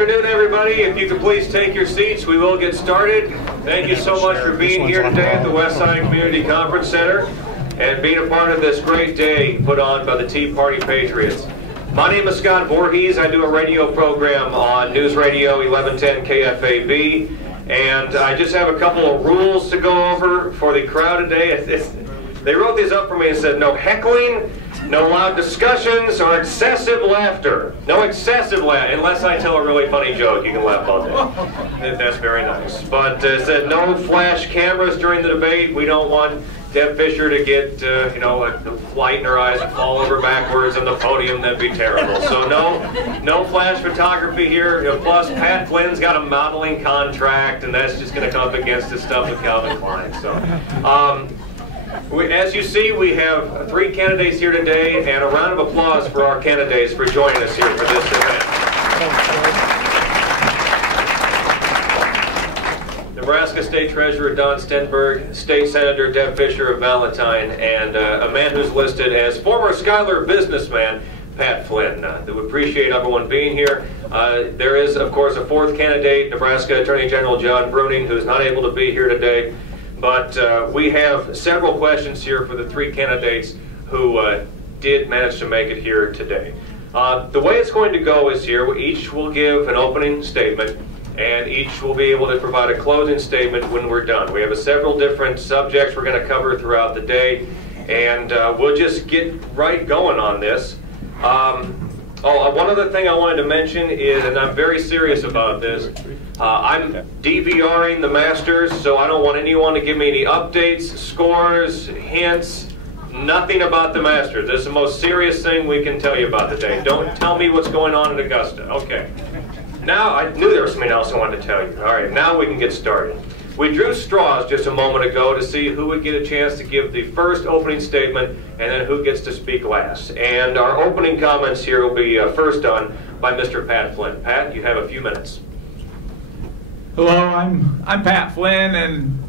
afternoon, everybody. If you could please take your seats, we will get started. Thank you so much for being here today at the Westside Community Conference Center and being a part of this great day put on by the Tea Party Patriots. My name is Scott Voorhees. I do a radio program on News Radio 1110 KFAB, and I just have a couple of rules to go over for the crowd today. They wrote these up for me and said no heckling, no loud discussions, or excessive laughter. No excessive laughter, unless I tell a really funny joke. You can laugh all day. That's very nice. But it said no flash cameras during the debate. We don't want Deb Fischer to get, like the light in her eyes and fall over backwards on the podium. That'd be terrible. So no flash photography here. Plus, Pat Flynn's got a modeling contract, and that's just going to come up against his stuff with Calvin Klein. So, as you see, we have 3 candidates here today, and a round of applause for our candidates for joining us here for this event. Nebraska State Treasurer Don Stenberg, State Senator Deb Fischer of Valentine, and a man who's listed as former Schuyler businessman Pat Flynn. We appreciate everyone being here. There is, of course, a 4th candidate, Nebraska Attorney General Jon Bruning, who's not able to be here today. But we have several questions here for the 3 candidates who did manage to make it here today. The way it's going to go is here, each will give an opening statement, and each will be able to provide a closing statement when we're done. We have several different subjects we're going to cover throughout the day, and we'll just get right going on this. One other thing I wanted to mention is, and I'm very serious about this, I'm DVRing the Masters, so I don't want anyone to give me any updates, scores, hints, nothing about the Masters. This is the most serious thing we can tell you about today. Don't tell me what's going on in Augusta. Okay. Now, I knew there was something else I wanted to tell you. All right, now we can get started. We drew straws just a moment ago to see who would get a chance to give the first opening statement and then who gets to speak last. And our opening comments here will be first done by Mr. Pat Flynn. Pat, you have a few minutes. Hello, I'm Pat Flynn, and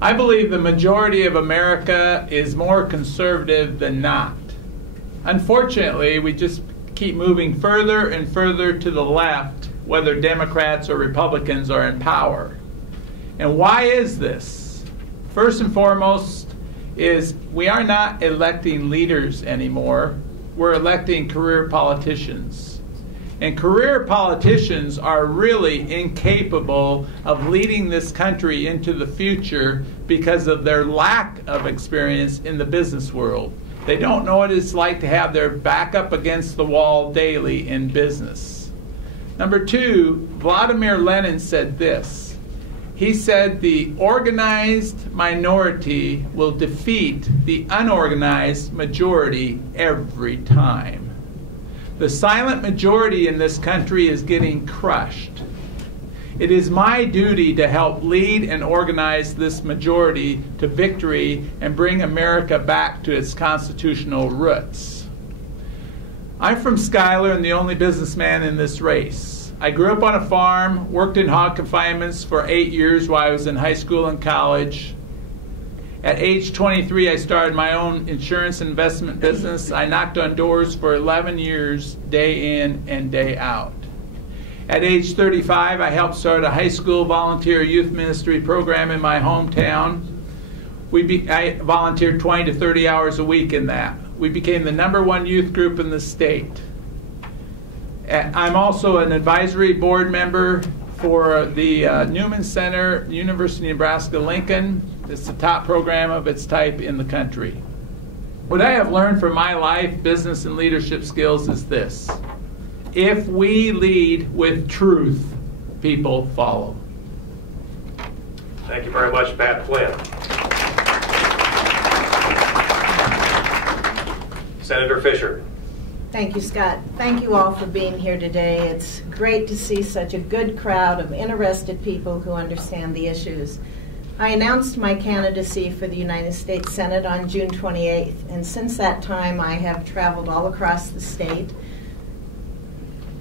I believe the majority of America is more conservative than not. Unfortunately, we just keep moving further and further to the left, whether Democrats or Republicans are in power. And why is this? First and foremost is we are not electing leaders anymore. We're electing career politicians. And career politicians are really incapable of leading this country into the future because of their lack of experience in the business world. They don't know what it's like to have their back up against the wall daily in business. Number 2, Vladimir Lenin said this. He said the organized minority will defeat the unorganized majority every time. The silent majority in this country is getting crushed. It is my duty to help lead and organize this majority to victory and bring America back to its constitutional roots. I'm from Schuyler and the only businessman in this race. I grew up on a farm, worked in hog confinements for 8 years while I was in high school and college. At age 23, I started my own insurance investment business. I knocked on doors for 11 years, day in and day out. At age 35, I helped start a high school volunteer youth ministry program in my hometown. I volunteered 20 to 30 hours a week in that. We became the #1 youth group in the state. I'm also an advisory board member for the Newman Center, University of Nebraska-Lincoln. It's the top program of its type in the country. What I have learned from my life, business, and leadership skills is this. If we lead with truth, people follow. Thank you very much, Pat Flynn. Senator Fischer. Thank you, Scott. Thank you all for being here today. It's great to see such a good crowd of interested people who understand the issues. I announced my candidacy for the United States Senate on June 28th, and since that time I have traveled all across the state.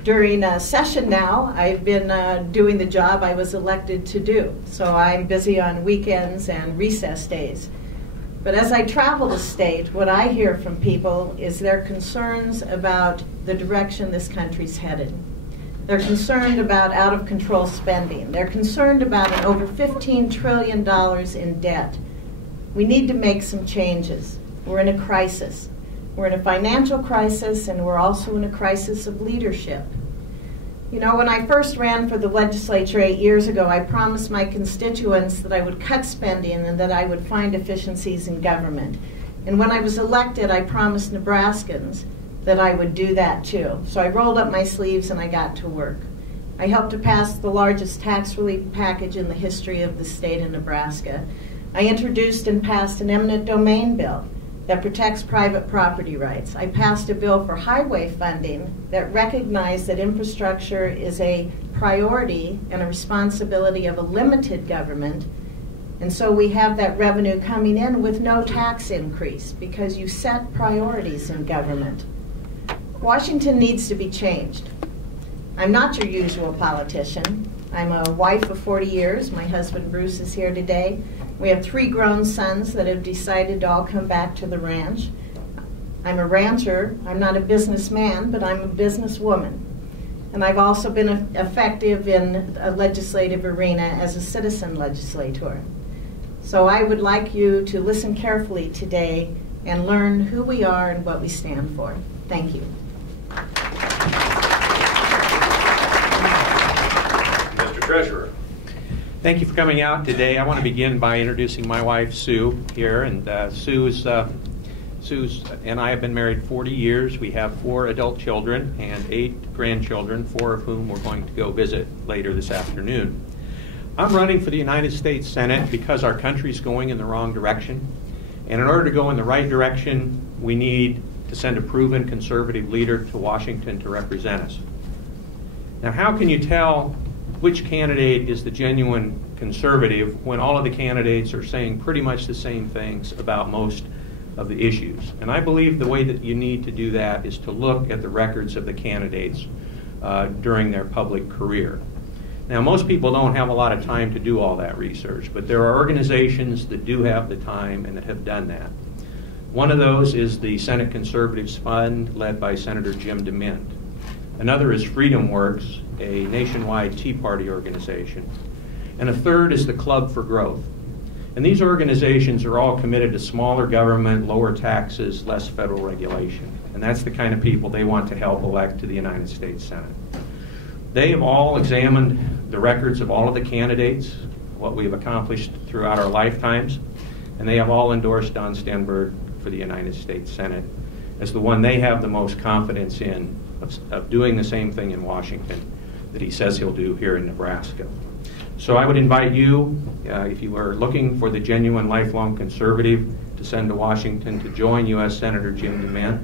During a session now, I've been doing the job I was elected to do, so I'm busy on weekends and recess days. But as I travel the state, what I hear from people is their concerns about the direction this country's headed. They're concerned about out-of-control spending. They're concerned about an over $15 trillion in debt. We need to make some changes. We're in a crisis. We're in a financial crisis, and we're also in a crisis of leadership. You know, when I first ran for the legislature 8 years ago, I promised my constituents that I would cut spending and that I would find efficiencies in government. And when I was elected, I promised Nebraskans that I would do that too. So I rolled up my sleeves and I got to work. I helped to pass the largest tax relief package in the history of the state of Nebraska. I introduced and passed an eminent domain bill that protects private property rights. I passed a bill for highway funding that recognized that infrastructure is a priority and a responsibility of a limited government. And so we have that revenue coming in with no tax increase because you set priorities in government. Washington needs to be changed. I'm not your usual politician. I'm a wife of 40 years. My husband Bruce is here today. We have 3 grown sons that have decided to all come back to the ranch. I'm a rancher. I'm not a businessman, but I'm a businesswoman. And I've also been effective in a legislative arena as a citizen legislator. So I would like you to listen carefully today and learn who we are and what we stand for. Thank you. Mr. Treasurer. Thank you for coming out today. I want to begin by introducing my wife, Sue, here. And Sue and I have been married 40 years. We have 4 adult children and 8 grandchildren, 4 of whom we're going to go visit later this afternoon. I'm running for the United States Senate because our country's going in the wrong direction. And in order to go in the right direction, we need to send a proven conservative leader to Washington to represent us. Now, how can you tell which candidate is the genuine conservative when all of the candidates are saying pretty much the same things about most of the issues? And I believe the way that you need to do that is to look at the records of the candidates during their public career. Now, most people don't have a lot of time to do all that research, but there are organizations that do have the time and that have done that. One of those is the Senate Conservatives Fund, led by Senator Jim DeMint. Another is Freedom Works, a nationwide Tea Party organization. And a third is the Club for Growth. And these organizations are all committed to smaller government, lower taxes, less federal regulation. And that's the kind of people they want to help elect to the United States Senate. They have all examined the records of all of the candidates, what we have accomplished throughout our lifetimes, and they have all endorsed Don Stenberg for the United States Senate as the one they have the most confidence in of doing the same thing in Washington that he says he'll do here in Nebraska. So I would invite you, if you are looking for the genuine lifelong conservative to send to Washington, to join U.S. Senator Jim DeMint,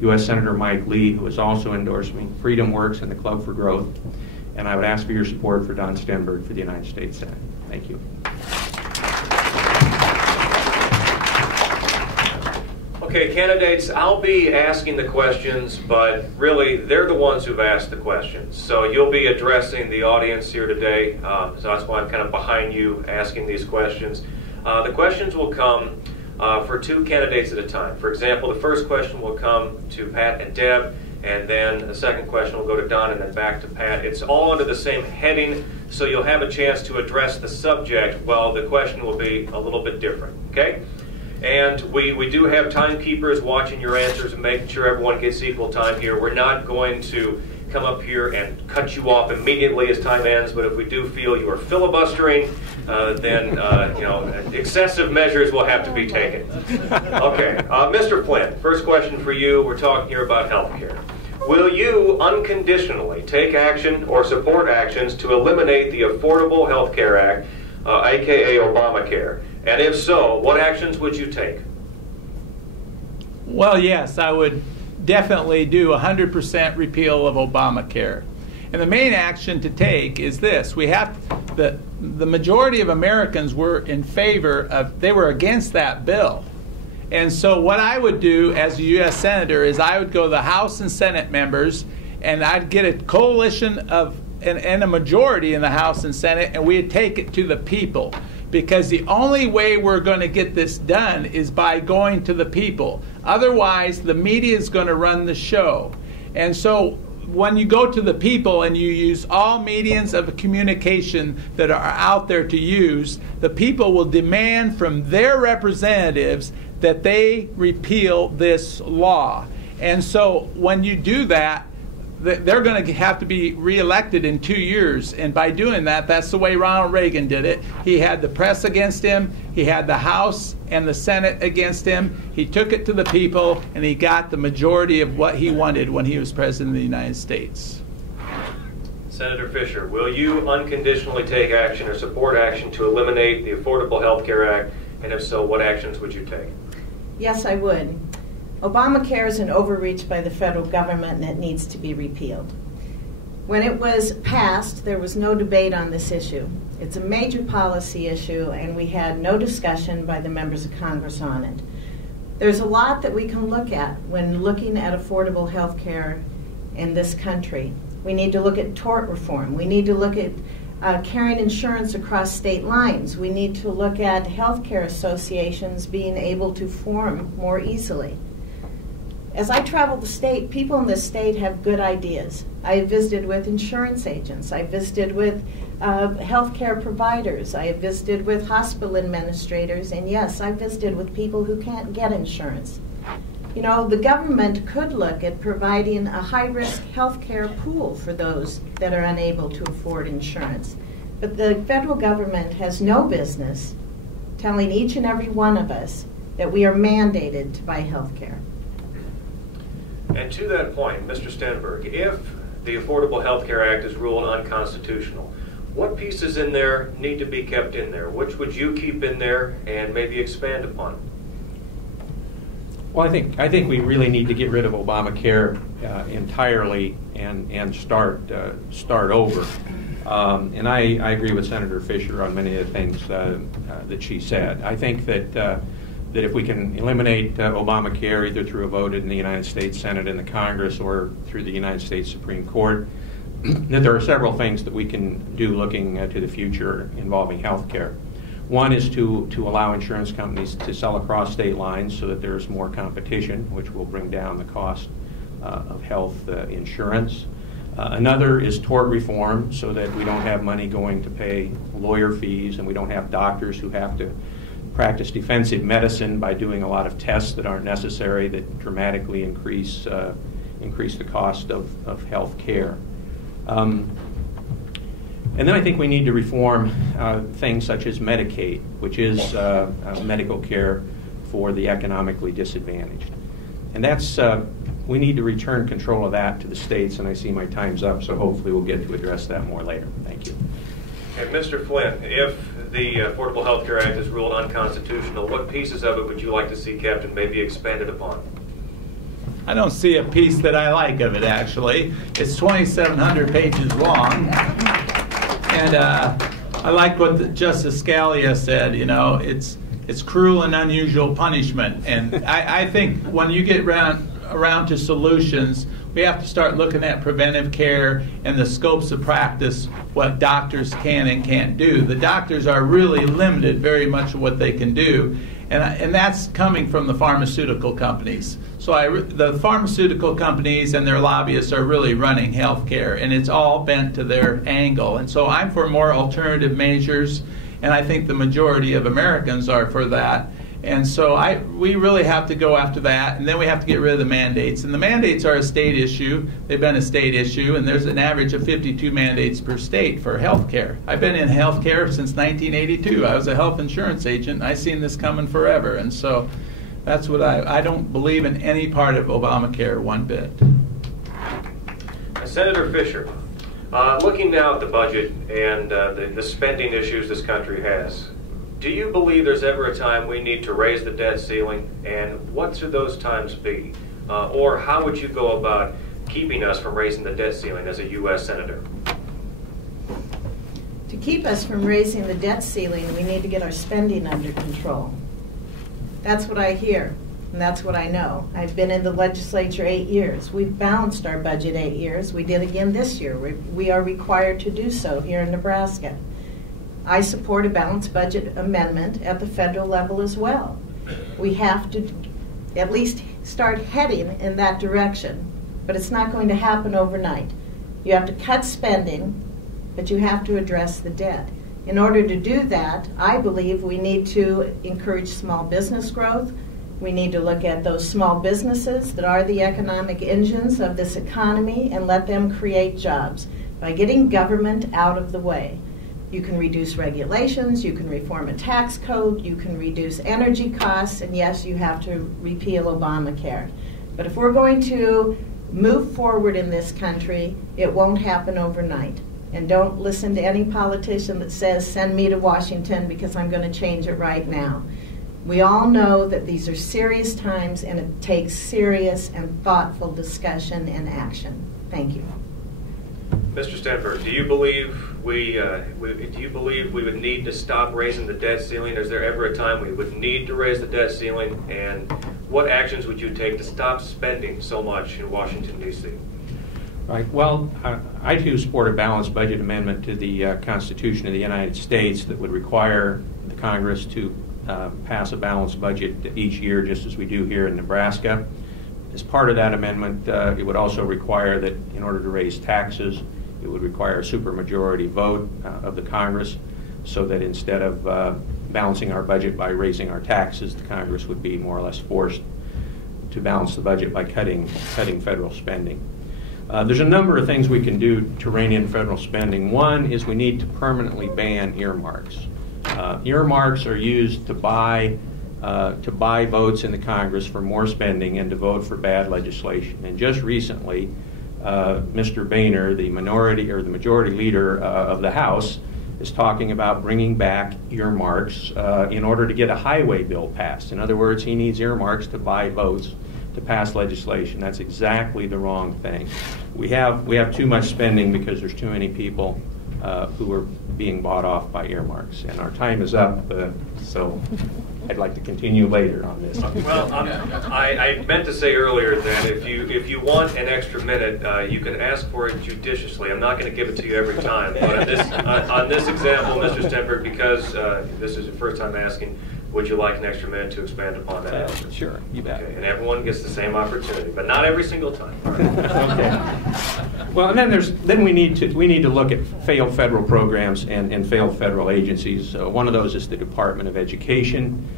U.S. Senator Mike Lee, who has also endorsed me, Freedom Works, and the Club for Growth. And I would ask for your support for Don Stenberg for the United States Senate. Thank you. Okay, candidates, I'll be asking the questions, but really they're the ones who've asked the questions. So you'll be addressing the audience here today, so that's why I'm kind of behind you asking these questions. The questions will come for 2 candidates at a time. For example, the first question will come to Pat and Deb, and then the second question will go to Don and then back to Pat. It's all under the same heading, so you'll have a chance to address the subject while the question will be a little bit different, okay? And we do have timekeepers watching your answers and making sure everyone gets equal time here. We're not going to come up here and cut you off immediately as time ends, but if we do feel you are filibustering, then excessive measures will have to be taken. Okay, Mr. Flynn, first question for you. We're talking here about health care. Will you unconditionally take action or support actions to eliminate the Affordable Health Care Act, aka Obamacare? And if so, what actions would you take? Well, yes, I would definitely do 100% repeal of Obamacare. And the main action to take is this. We have the majority of Americans were in favor of, they were against that bill. And so what I would do as a U.S. Senator is I would go to the House and Senate members, and I'd get a coalition of, and a majority in the House and Senate, and we'd take it to the people. Because the only way we're going to get this done is by going to the people. Otherwise, the media is going to run the show. And so when you go to the people and you use all mediums of communication that are out there to use, the people will demand from their representatives that they repeal this law. And so when you do that, they're going to have to be reelected in 2 years. And by doing that, that's the way Ronald Reagan did it. He had the press against him. He had the House and the Senate against him. He took it to the people, and he got the majority of what he wanted when he was President of the United States. Senator Fischer, will you unconditionally take action or support action to eliminate the Affordable Health Care Act? And if so, what actions would you take? Yes, I would. Obamacare is an overreach by the federal government, and it needs to be repealed. When it was passed, there was no debate on this issue. It's a major policy issue, and we had no discussion by the members of Congress on it. There's a lot that we can look at when looking at affordable health care in this country. We need to look at tort reform. We need to look at carrying insurance across state lines. We need to look at health care associations being able to form more easily. As I travel the state, people in this state have good ideas. I have visited with insurance agents. I visited with healthcare providers. I have visited with hospital administrators. And yes, I visited with people who can't get insurance. You know, the government could look at providing a high-risk healthcare pool for those that are unable to afford insurance. But the federal government has no business telling each and every one of us that we are mandated to buy healthcare. And to that point, Mr. Stenberg, if the Affordable Health Care Act is ruled unconstitutional, what pieces in there need to be kept in there? Which would you keep in there and maybe expand upon? Well, I think we really need to get rid of Obamacare entirely and start over. And I agree with Senator Fischer on many of the things that she said. I think that if we can eliminate Obamacare either through a vote in the United States Senate and the Congress or through the United States Supreme Court, that there are several things that we can do looking to the future involving health care. One is to allow insurance companies to sell across state lines so that there's more competition, which will bring down the cost of health insurance. Another is tort reform so that we don't have money going to pay lawyer fees and we don't have doctors who have to practice defensive medicine by doing a lot of tests that aren't necessary that dramatically increase the cost of health care. And then I think we need to reform things such as Medicaid, which is medical care for the economically disadvantaged. And that's, we need to return control of that to the states, and I see my time's up, so hopefully we'll get to address that more later. Thank you. And Mr. Flynn, if the Affordable Health Care Act is ruled unconstitutional, what pieces of it would you like to see kept and maybe expanded upon? I don't see a piece that I like of it, actually. It's 2,700 pages long. And I like what Justice Scalia said, you know, it's cruel and unusual punishment. And I think when you get around to solutions, we have to start looking at preventive care and the scopes of practice, what doctors can and can't do. The doctors are really limited very much of what they can do. And that's coming from the pharmaceutical companies. So the pharmaceutical companies and their lobbyists are really running healthcare, and it's all bent to their angle. And so I'm for more alternative measures, and I think the majority of Americans are for that. And so we really have to go after that, and then we have to get rid of the mandates. And the mandates are a state issue. They've been a state issue, and there's an average of 52 mandates per state for health care. I've been in health care since 1982. I was a health insurance agent, and I've seen this coming forever. And so that's what I don't believe in any part of Obamacare one bit. Senator Fischer, looking now at the budget and the spending issues this country has, do you believe there's ever a time we need to raise the debt ceiling, and what should those times be? Or how would you go about keeping us from raising the debt ceiling as a U.S. Senator? To keep us from raising the debt ceiling, we need to get our spending under control. That's what I hear, and that's what I know. I've been in the legislature 8 years. We've balanced our budget 8 years. We did again this year. We are required to do so here in Nebraska. I support a balanced budget amendment at the federal level as well. We have to at least start heading in that direction. but it's not going to happen overnight. You have to cut spending, but you have to address the debt. In order to do that, I believe we need to encourage small business growth. We need to look at those small businesses that are the economic engines of this economy and let them create jobs by getting government out of the way. You can reduce regulations, you can reform a tax code, you can reduce energy costs, and yes, you have to repeal Obamacare. But if we're going to move forward in this country, it won't happen overnight. And don't listen to any politician that says, send me to Washington because I'm going to change it right now. We all know that these are serious times and it takes serious and thoughtful discussion and action. Thank you. Mr. Stenberg, do you believe we would need to stop raising the debt ceiling? Is there ever a time we would need to raise the debt ceiling? And what actions would you take to stop spending so much in Washington, D.C.? Right. Well, I too support a balanced budget amendment to the Constitution of the United States that would require the Congress to pass a balanced budget each year, just as we do here in Nebraska. As part of that amendment, it would also require that in order to raise taxes, it would require a supermajority vote of the Congress, so that instead of balancing our budget by raising our taxes, the Congress would be more or less forced to balance the budget by cutting federal spending. There's a number of things we can do to rein in federal spending. One is we need to permanently ban earmarks. Earmarks are used to buy votes in the Congress for more spending and to vote for bad legislation. And just recently, Mr. Boehner, the majority leader of the House, is talking about bringing back earmarks in order to get a highway bill passed. In other words, he needs earmarks to buy votes to pass legislation. That's exactly the wrong thing. We have too much spending because there's too many people who are being bought off by earmarks. And our time is up, so I'd like to continue later on this. Well, I meant to say earlier that if you want an extra minute, you can ask for it judiciously. I'm not going to give it to you every time, but on this example, Mr. Stenberg, because this is your first time asking, would you like an extra minute to expand upon that answer? Sure, you bet. Okay, and everyone gets the same opportunity, but not every single time. All right. Okay. Well, and then we need to look at failed federal programs and failed federal agencies. One of those is the Department of Education,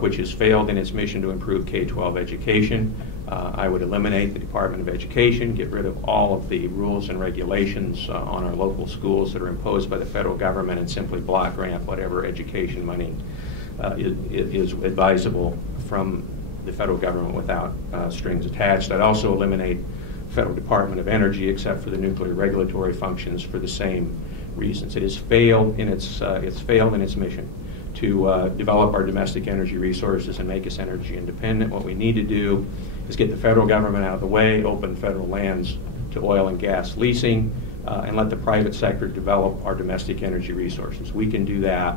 which has failed in its mission to improve K-12 education. I would eliminate the Department of Education, get rid of all of the rules and regulations on our local schools that are imposed by the federal government, and simply block grant whatever education money is advisable from the federal government without strings attached. I'd also eliminate Federal Department of Energy, except for the nuclear regulatory functions, for the same reasons. It has failed in its mission to develop our domestic energy resources and make us energy independent. What we need to do is get the federal government out of the way, open federal lands to oil and gas leasing, and let the private sector develop our domestic energy resources. We can do that.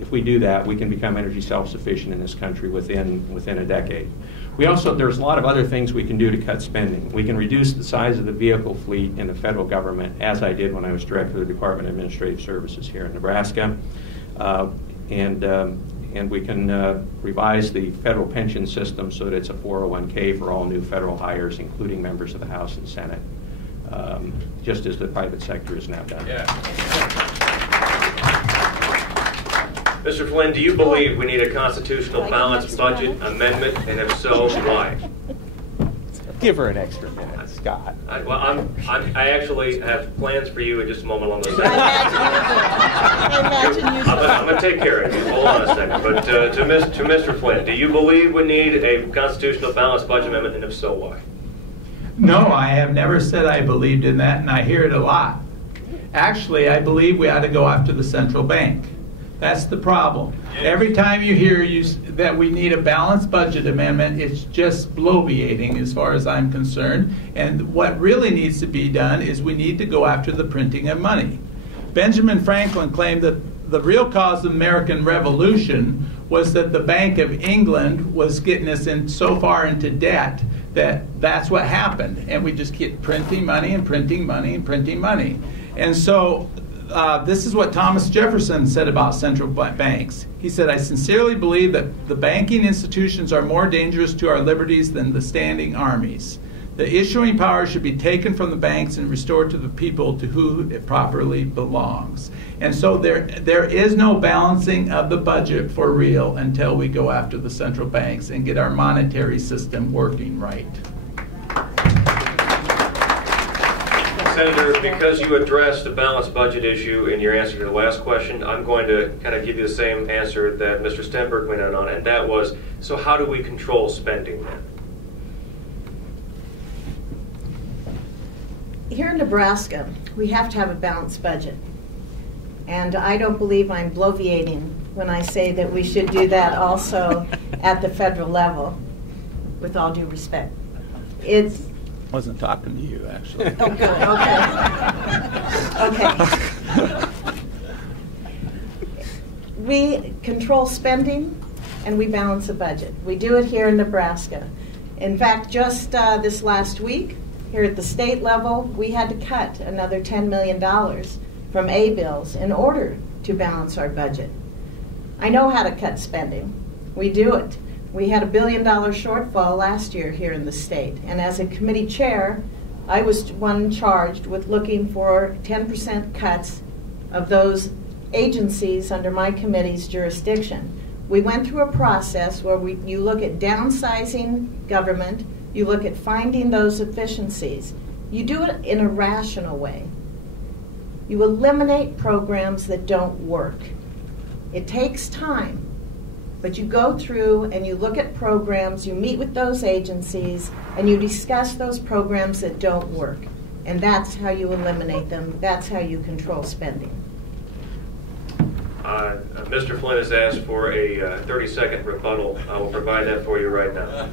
If we do that, we can become energy self-sufficient in this country within a decade. There's a lot of other things we can do to cut spending. We can reduce the size of the vehicle fleet in the federal government, as I did when I was director of the Department of Administrative Services here in Nebraska. And we can revise the federal pension system so that it's a 401k for all new federal hires, including members of the House and Senate, just as the private sector has now done. Yeah. Mr. Flynn, do you believe we need a constitutional balanced budget amendment, and if so, why? Give her an extra minute, Scott. I actually have plans for you in just a moment along those lines. I imagine you. I'm going to take care of you. Hold on a second. But to Mr. Flynn, do you believe we need a constitutional balanced budget amendment, and if so, why? No, I have never said I believed in that, and I hear it a lot. Actually, I believe we ought to go after the central bank. That's the problem. Every time you hear that we need a balanced budget amendment, it's just bloviating as far as I'm concerned. And what really needs to be done is we need to go after the printing of money. Benjamin Franklin claimed that the real cause of the American Revolution was that the Bank of England was getting us in so far into debt that's what happened. And we just keep printing money and printing money and printing money. And so this is what Thomas Jefferson said about central banks. He said, "I sincerely believe that the banking institutions are more dangerous to our liberties than the standing armies." The issuing power should be taken from the banks and restored to the people to whom it properly belongs. And so there is no balancing of the budget for real until we go after the central banks and get our monetary system working right. Senator, because you addressed the balanced budget issue in your answer to the last question, I'm going to kind of give you the same answer that Mr. Stenberg went out on, and that was, so how do we control spending then? Here in Nebraska, we have to have a balanced budget. And I don't believe I'm bloviating when I say that we should do that also at the federal level, with all due respect. It's Wasn't talking to you, actually. Oh, good. Okay. Okay. We control spending and we balance a budget. We do it here in Nebraska. In fact, just this last week, here at the state level, we had to cut another $10 million from A-bills in order to balance our budget. I know how to cut spending. We do it. We had a $1 billion shortfall last year here in the state, and as a committee chair, I was one charged with looking for 10% cuts of those agencies under my committee's jurisdiction. We went through a process where you look at downsizing government, you look at finding those efficiencies. You do it in a rational way. You eliminate programs that don't work. It takes time. But you go through and you look at programs, you meet with those agencies, and you discuss those programs that don't work. And that's how you eliminate them. That's how you control spending. Mr. Flynn has asked for a 30-second rebuttal. I will provide that for you right now.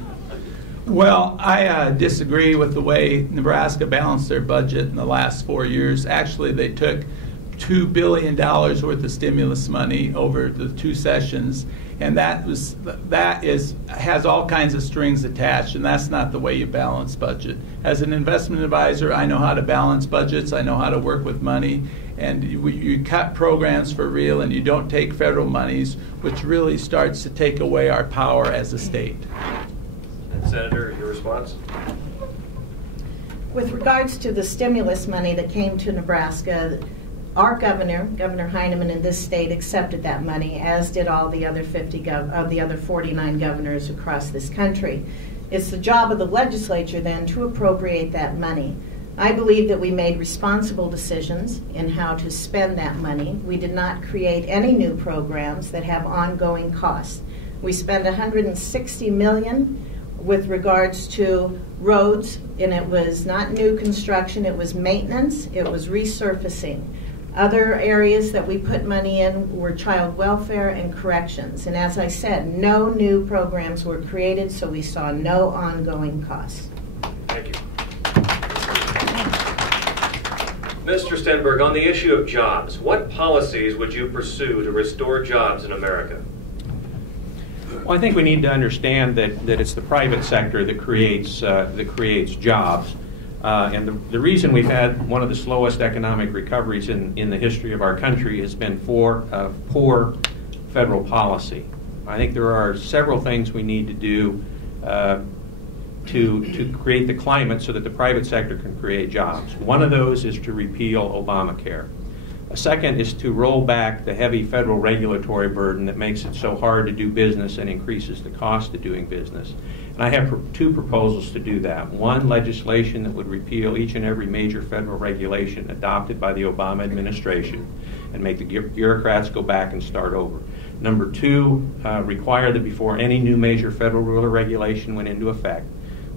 Well, I disagree with the way Nebraska balanced their budget in the last 4 years. Actually, they took $2 billion worth of stimulus money over the 2 sessions, and that has all kinds of strings attached, and that's not the way you balance budget. As an investment advisor, I know how to balance budgets. I know how to work with money, and you cut programs for real, and you don't take federal monies, which really starts to take away our power as a state. And Senator, your response? With regards to the stimulus money that came to Nebraska, our Governor Heineman in this state accepted that money, as did all the other 49 governors across this country. It's the job of the legislature then to appropriate that money. I believe that we made responsible decisions in how to spend that money. We did not create any new programs that have ongoing costs. We spent $160 million with regards to roads, and it was not new construction, it was maintenance, it was resurfacing. Other areas that we put money in were child welfare and corrections. And as I said, no new programs were created, so we saw no ongoing costs. Thank you. Mr. Stenberg, on the issue of jobs, what policies would you pursue to restore jobs in America? Well, I think we need to understand that it's the private sector that creates jobs. And the reason we've had one of the slowest economic recoveries in the history of our country has been for poor federal policy. I think there are several things we need to do to create the climate so that the private sector can create jobs. One of those is to repeal Obamacare. A second is to roll back the heavy federal regulatory burden that makes it so hard to do business and increases the cost of doing business. And I have 2 proposals to do that. One, legislation that would repeal each and every major federal regulation adopted by the Obama administration and make the bureaucrats go back and start over. Number 2, require that before any new major federal rule or regulation went into effect,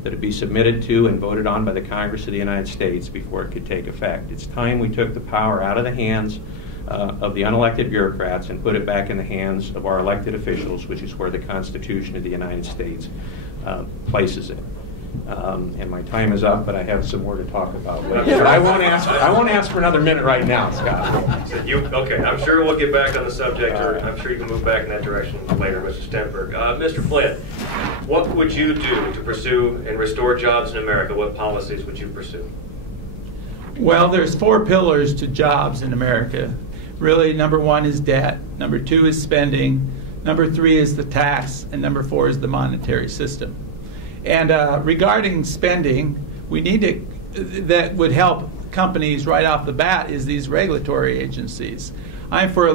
that it be submitted to and voted on by the Congress of the United States before it could take effect. It's time we took the power out of the hands of the unelected bureaucrats and put it back in the hands of our elected officials, which is where the Constitution of the United States places it. And my time is up, but I have some more to talk about later. But I won't ask for another minute right now, Scott. Okay, I'm sure we'll get back on the subject, or I'm sure you can move back in that direction later, Mr. Stenberg. Mr. Flynn, what would you do to pursue and restore jobs in America? What policies would you pursue? Well, there's 4 pillars to jobs in America. Really, number 1 is debt, number 2 is spending, number 3 is the tax, and number 4 is the monetary system. And regarding spending, we need to, that would help companies right off the bat, is these regulatory agencies. I'm for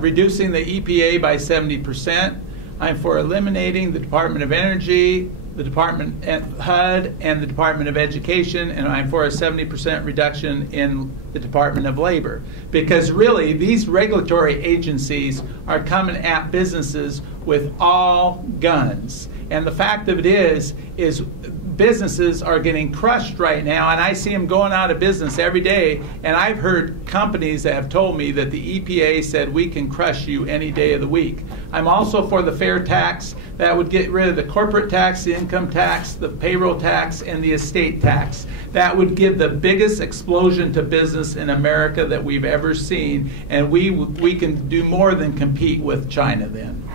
reducing the EPA by 70%. I'm for eliminating the Department of Energy, the Department HUD, and the Department of Education, and I'm for a 70% reduction in the Department of Labor. Because really, these regulatory agencies are coming at businesses with all guns. And the fact of it is businesses are getting crushed right now, and I see them going out of business every day. And I've heard companies that have told me that the EPA said we can crush you any day of the week. I'm also for the fair tax that would get rid of the corporate tax, the income tax, the payroll tax, and the estate tax. That would give the biggest explosion to business in America that we've ever seen, and we can do more than compete with China then.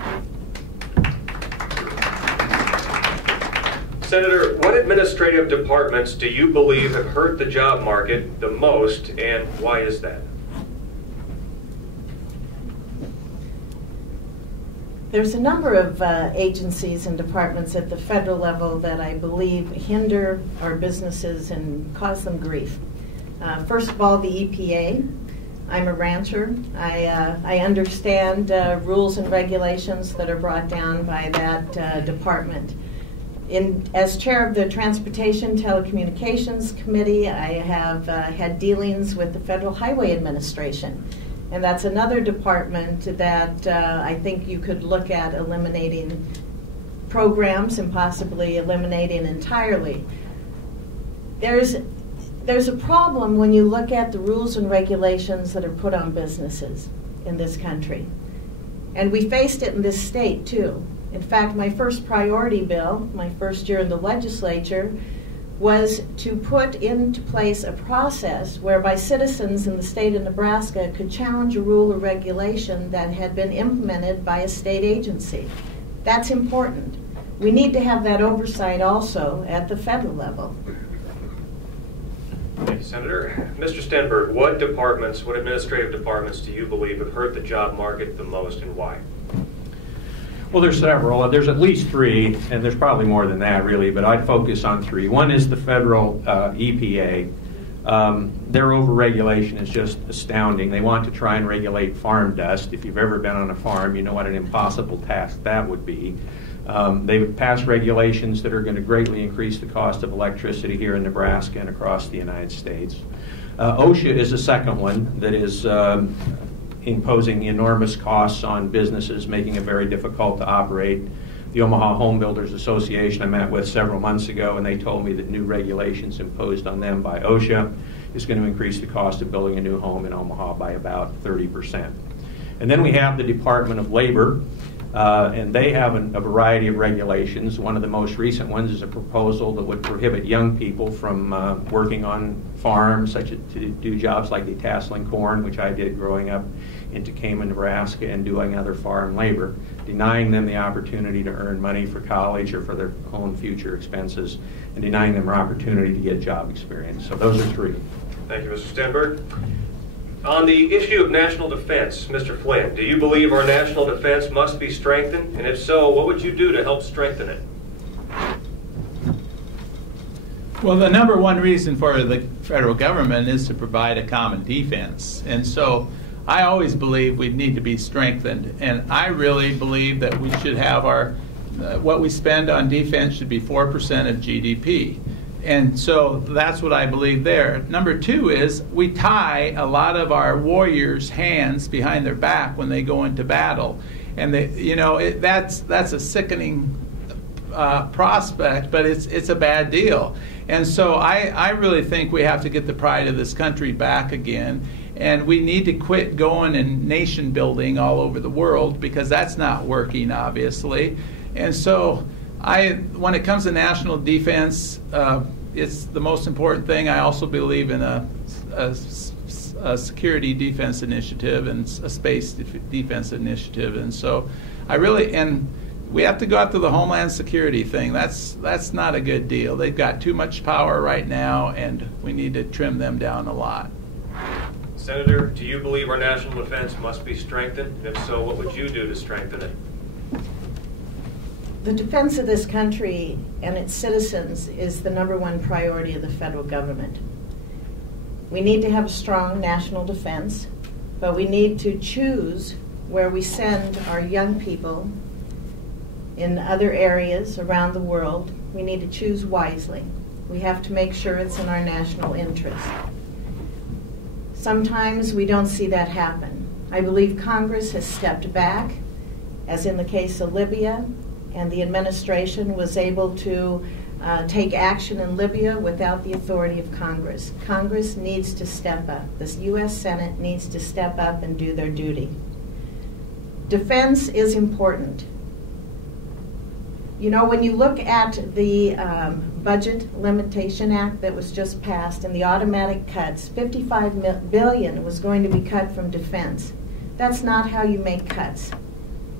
Senator, what administrative departments do you believe have hurt the job market the most, and why is that? There's a number of agencies and departments at the federal level that I believe hinder our businesses and cause them grief. First of all, the EPA. I'm a rancher. I understand rules and regulations that are brought down by that department. As chair of the Transportation Telecommunications Committee, I have had dealings with the Federal Highway Administration. And that's another department that I think you could look at eliminating programs and possibly eliminating entirely. There's a problem when you look at the rules and regulations that are put on businesses in this country. And we faced it in this state too. In fact, my first priority bill, my first year in the legislature, was to put into place a process whereby citizens in the state of Nebraska could challenge a rule or regulation that had been implemented by a state agency. That's important. We need to have that oversight also at the federal level. Thank you, Senator. Mr. Stenberg, what administrative departments do you believe have hurt the job market the most, and why? Well, there's several. There's at least three, and there's probably more than that, really, but I'd focus on three. One is the federal EPA. Their overregulation is just astounding. They want to try and regulate farm dust. If you've ever been on a farm, you know what an impossible task that would be. They've passed regulations that are going to greatly increase the cost of electricity here in Nebraska and across the United States. OSHA is a second one that is imposing enormous costs on businesses, making it very difficult to operate. The Omaha Home Builders Association I met with several months ago, and they told me that new regulations imposed on them by OSHA is going to increase the cost of building a new home in Omaha by about 30%. And then we have the Department of Labor, and they have a variety of regulations. One of the most recent ones is a proposal that would prohibit young people from working on farms, such as to do jobs like detasseling corn, which I did growing up in Tacoma, Nebraska, and doing other farm labor, denying them the opportunity to earn money for college or for their own future expenses, and denying them an opportunity to get job experience. So those are three. Thank you, Mr. Stenberg. On the issue of national defense, Mr. Flynn, do you believe our national defense must be strengthened? And if so, what would you do to help strengthen it? Well, the number one reason for the federal government is to provide a common defense. And so I always believe we need to be strengthened. And I really believe that we should have what we spend on defense should be 4% of GDP. And so that's what I believe there. Number two is we tie a lot of our warriors' hands behind their back when they go into battle. And that's a sickening prospect, but it's a bad deal. And so I really think we have to get the pride of this country back again. And we need to quit going and nation building all over the world, because that's not working, obviously. And so when it comes to national defense, it's the most important thing. I also believe in a security defense initiative and a space defense initiative. And so we have to go after the Homeland Security thing. That's not a good deal. They've got too much power right now, and we need to trim them down a lot. Senator, do you believe our national defense must be strengthened? If so, what would you do to strengthen it? The defense of this country and its citizens is the #1 priority of the federal government. We need to have a strong national defense, but we need to choose where we send our young people in other areas around the world. We need to choose wisely. We have to make sure it's in our national interest. Sometimes we don't see that happen. I believe Congress has stepped back, as in the case of Libya, and the administration was able to take action in Libya without the authority of Congress. Congress needs to step up. The U.S. Senate needs to step up and do their duty. Defense is important. You know, when you look at the Budget Limitation Act that was just passed and the automatic cuts, $55 billion was going to be cut from defense. That's not how you make cuts.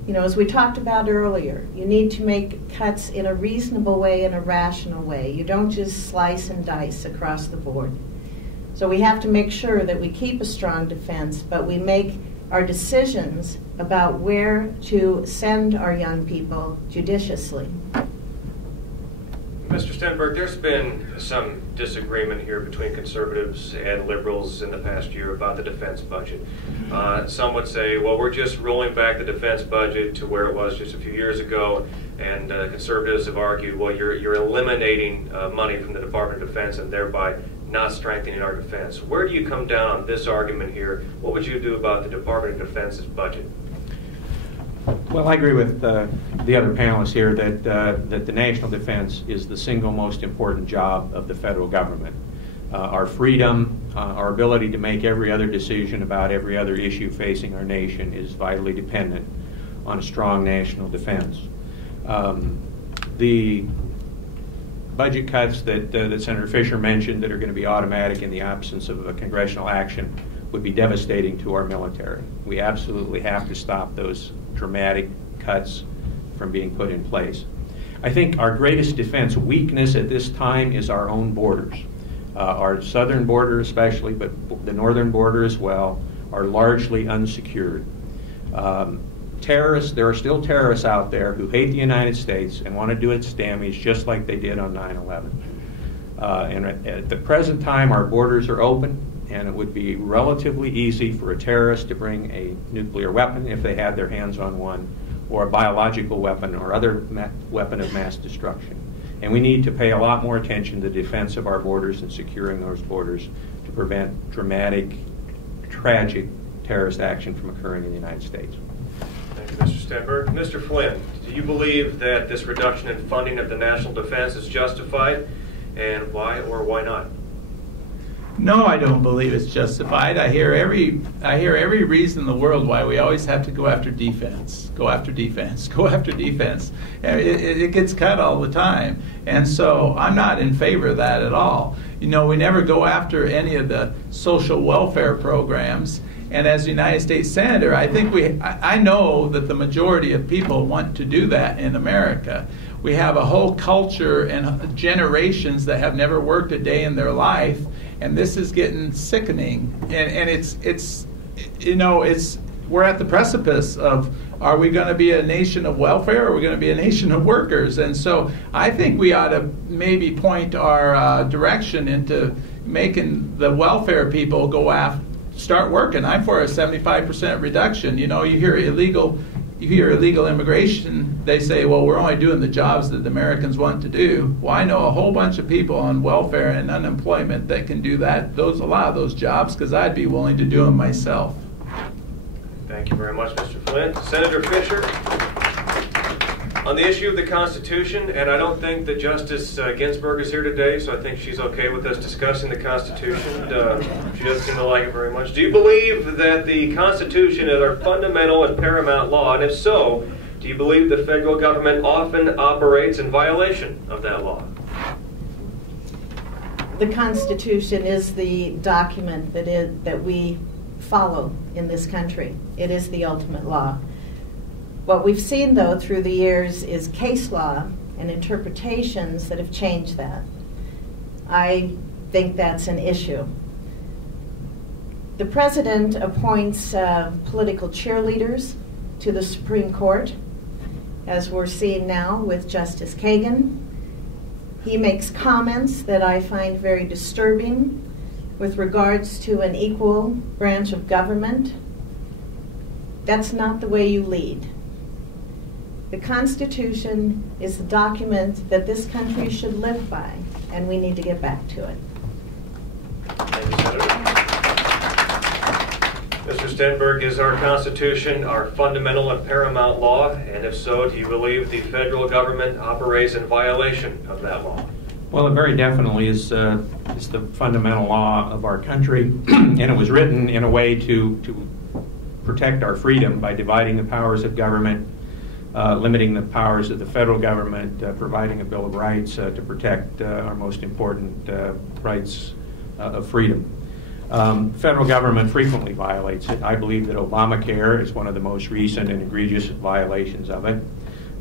You know, as we talked about earlier, you need to make cuts in a reasonable way, in a rational way. You don't just slice and dice across the board. So we have to make sure that we keep a strong defense, but we make our decisions about where to send our young people judiciously. Mr. Stenberg, there's been some disagreement here between conservatives and liberals in the past year about the defense budget. Some would say, well, we're just rolling back the defense budget to where it was just a few years ago, and conservatives have argued, well, you're eliminating money from the Department of Defense and thereby not strengthening our defense. Where do you come down on this argument here? What would you do about the Department of Defense's budget? Well, I agree with the other panelists here that the national defense is the single most important job of the federal government. Our freedom, our ability to make every other decision about every other issue facing our nation is vitally dependent on a strong national defense. The budget cuts that Senator Fischer mentioned that are going to be automatic in the absence of a congressional action would be devastating to our military. We absolutely have to stop those dramatic cuts from being put in place. I think our greatest defense weakness at this time is our own borders. Our southern border especially, but the northern border as well, are largely unsecured. Terrorists, there are still terrorists out there who hate the United States and want to do its damage just like they did on 9/11. And at the present time, our borders are open, and it would be relatively easy for a terrorist to bring a nuclear weapon if they had their hands on one, or a biological weapon or other weapon of mass destruction. And we need to pay a lot more attention to the defense of our borders and securing those borders to prevent dramatic, tragic terrorist action from occurring in the United States. Thank you, Mr. Stenberg. Mr. Flynn, do you believe that this reduction in funding of the national defense is justified, and why or why not? No, I don't believe it's justified. I hear every reason in the world why we always have to go after defense, go after defense, go after defense. It gets cut all the time. And so I'm not in favor of that at all. You know, we never go after any of the social welfare programs. And as a United States Senator, I know that the majority of people want to do that in America. We have a whole culture and generations that have never worked a day in their life, and this is getting sickening. And it's you know, we're at the precipice of, are we going to be a nation of welfare, or are we going to be a nation of workers? And so I think we ought to maybe point our direction into making the welfare people go after, start working. I'm for a 75% reduction. You know, you hear illegal immigration, they say, well, we're only doing the jobs that the Americans want to do. Well, I know a whole bunch of people on welfare and unemployment that can do that, a lot of those jobs, because I'd be willing to do them myself. Thank you very much, Mr. Flynn. Senator Fischer, on the issue of the Constitution, and I don't think that Justice Ginsburg is here today, so I think she's okay with us discussing the Constitution. She doesn't seem to like it very much. Do you believe that the Constitution is our fundamental and paramount law? And if so, do you believe the federal government often operates in violation of that law? The Constitution is the document that we follow in this country. It is the ultimate law. What we've seen, though, through the years is case law and interpretations that have changed that. I think that's an issue. The president appoints political cheerleaders to the Supreme Court, as we're seeing now with Justice Kagan. He makes comments that I find very disturbing with regards to an equal branch of government. That's not the way you lead. The Constitution is the document that this country should live by, and we need to get back to it. Thank you, Senator. Mr. Stenberg, is our Constitution our fundamental and paramount law? And if so, do you believe the federal government operates in violation of that law? Well, it very definitely is the fundamental law of our country, and it was written in a way to protect our freedom by dividing the powers of government, limiting the powers of the federal government, providing a Bill of Rights to protect our most important rights of freedom. Federal government frequently violates it. I believe that Obamacare is one of the most recent and egregious violations of it.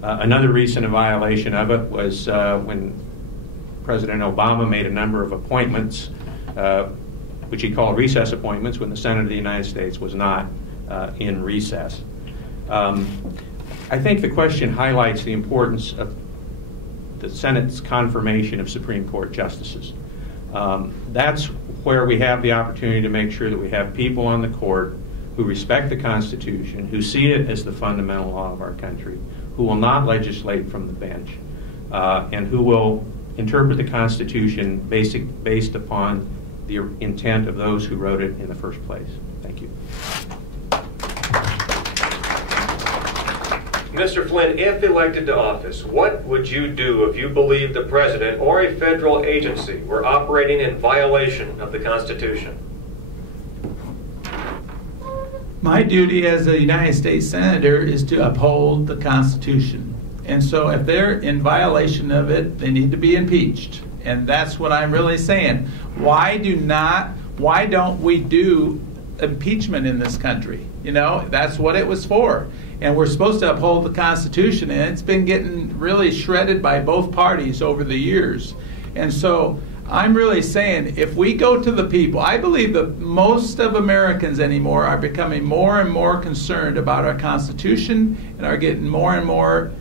Another recent violation of it was when President Obama made a number of appointments, which he called recess appointments, when the Senate of the United States was not in recess. I think the question highlights the importance of the Senate's confirmation of Supreme Court justices. That's where we have the opportunity to make sure that we have people on the court who respect the Constitution, who see it as the fundamental law of our country, who will not legislate from the bench, and who will interpret the Constitution based upon the intent of those who wrote it in the first place. Thank you. Mr. Flynn, if elected to office, what would you do if you believed the president or a federal agency were operating in violation of the Constitution? My duty as a United States Senator is to uphold the Constitution. And so if they're in violation of it, they need to be impeached. And that's what I'm really saying. Why don't we do impeachment in this country? You know, that's what it was for. And we're supposed to uphold the Constitution, and it's been getting really shredded by both parties over the years. And so I'm really saying, if we go to the people, I believe that most of Americans anymore are becoming more and more concerned about our Constitution and are getting more and more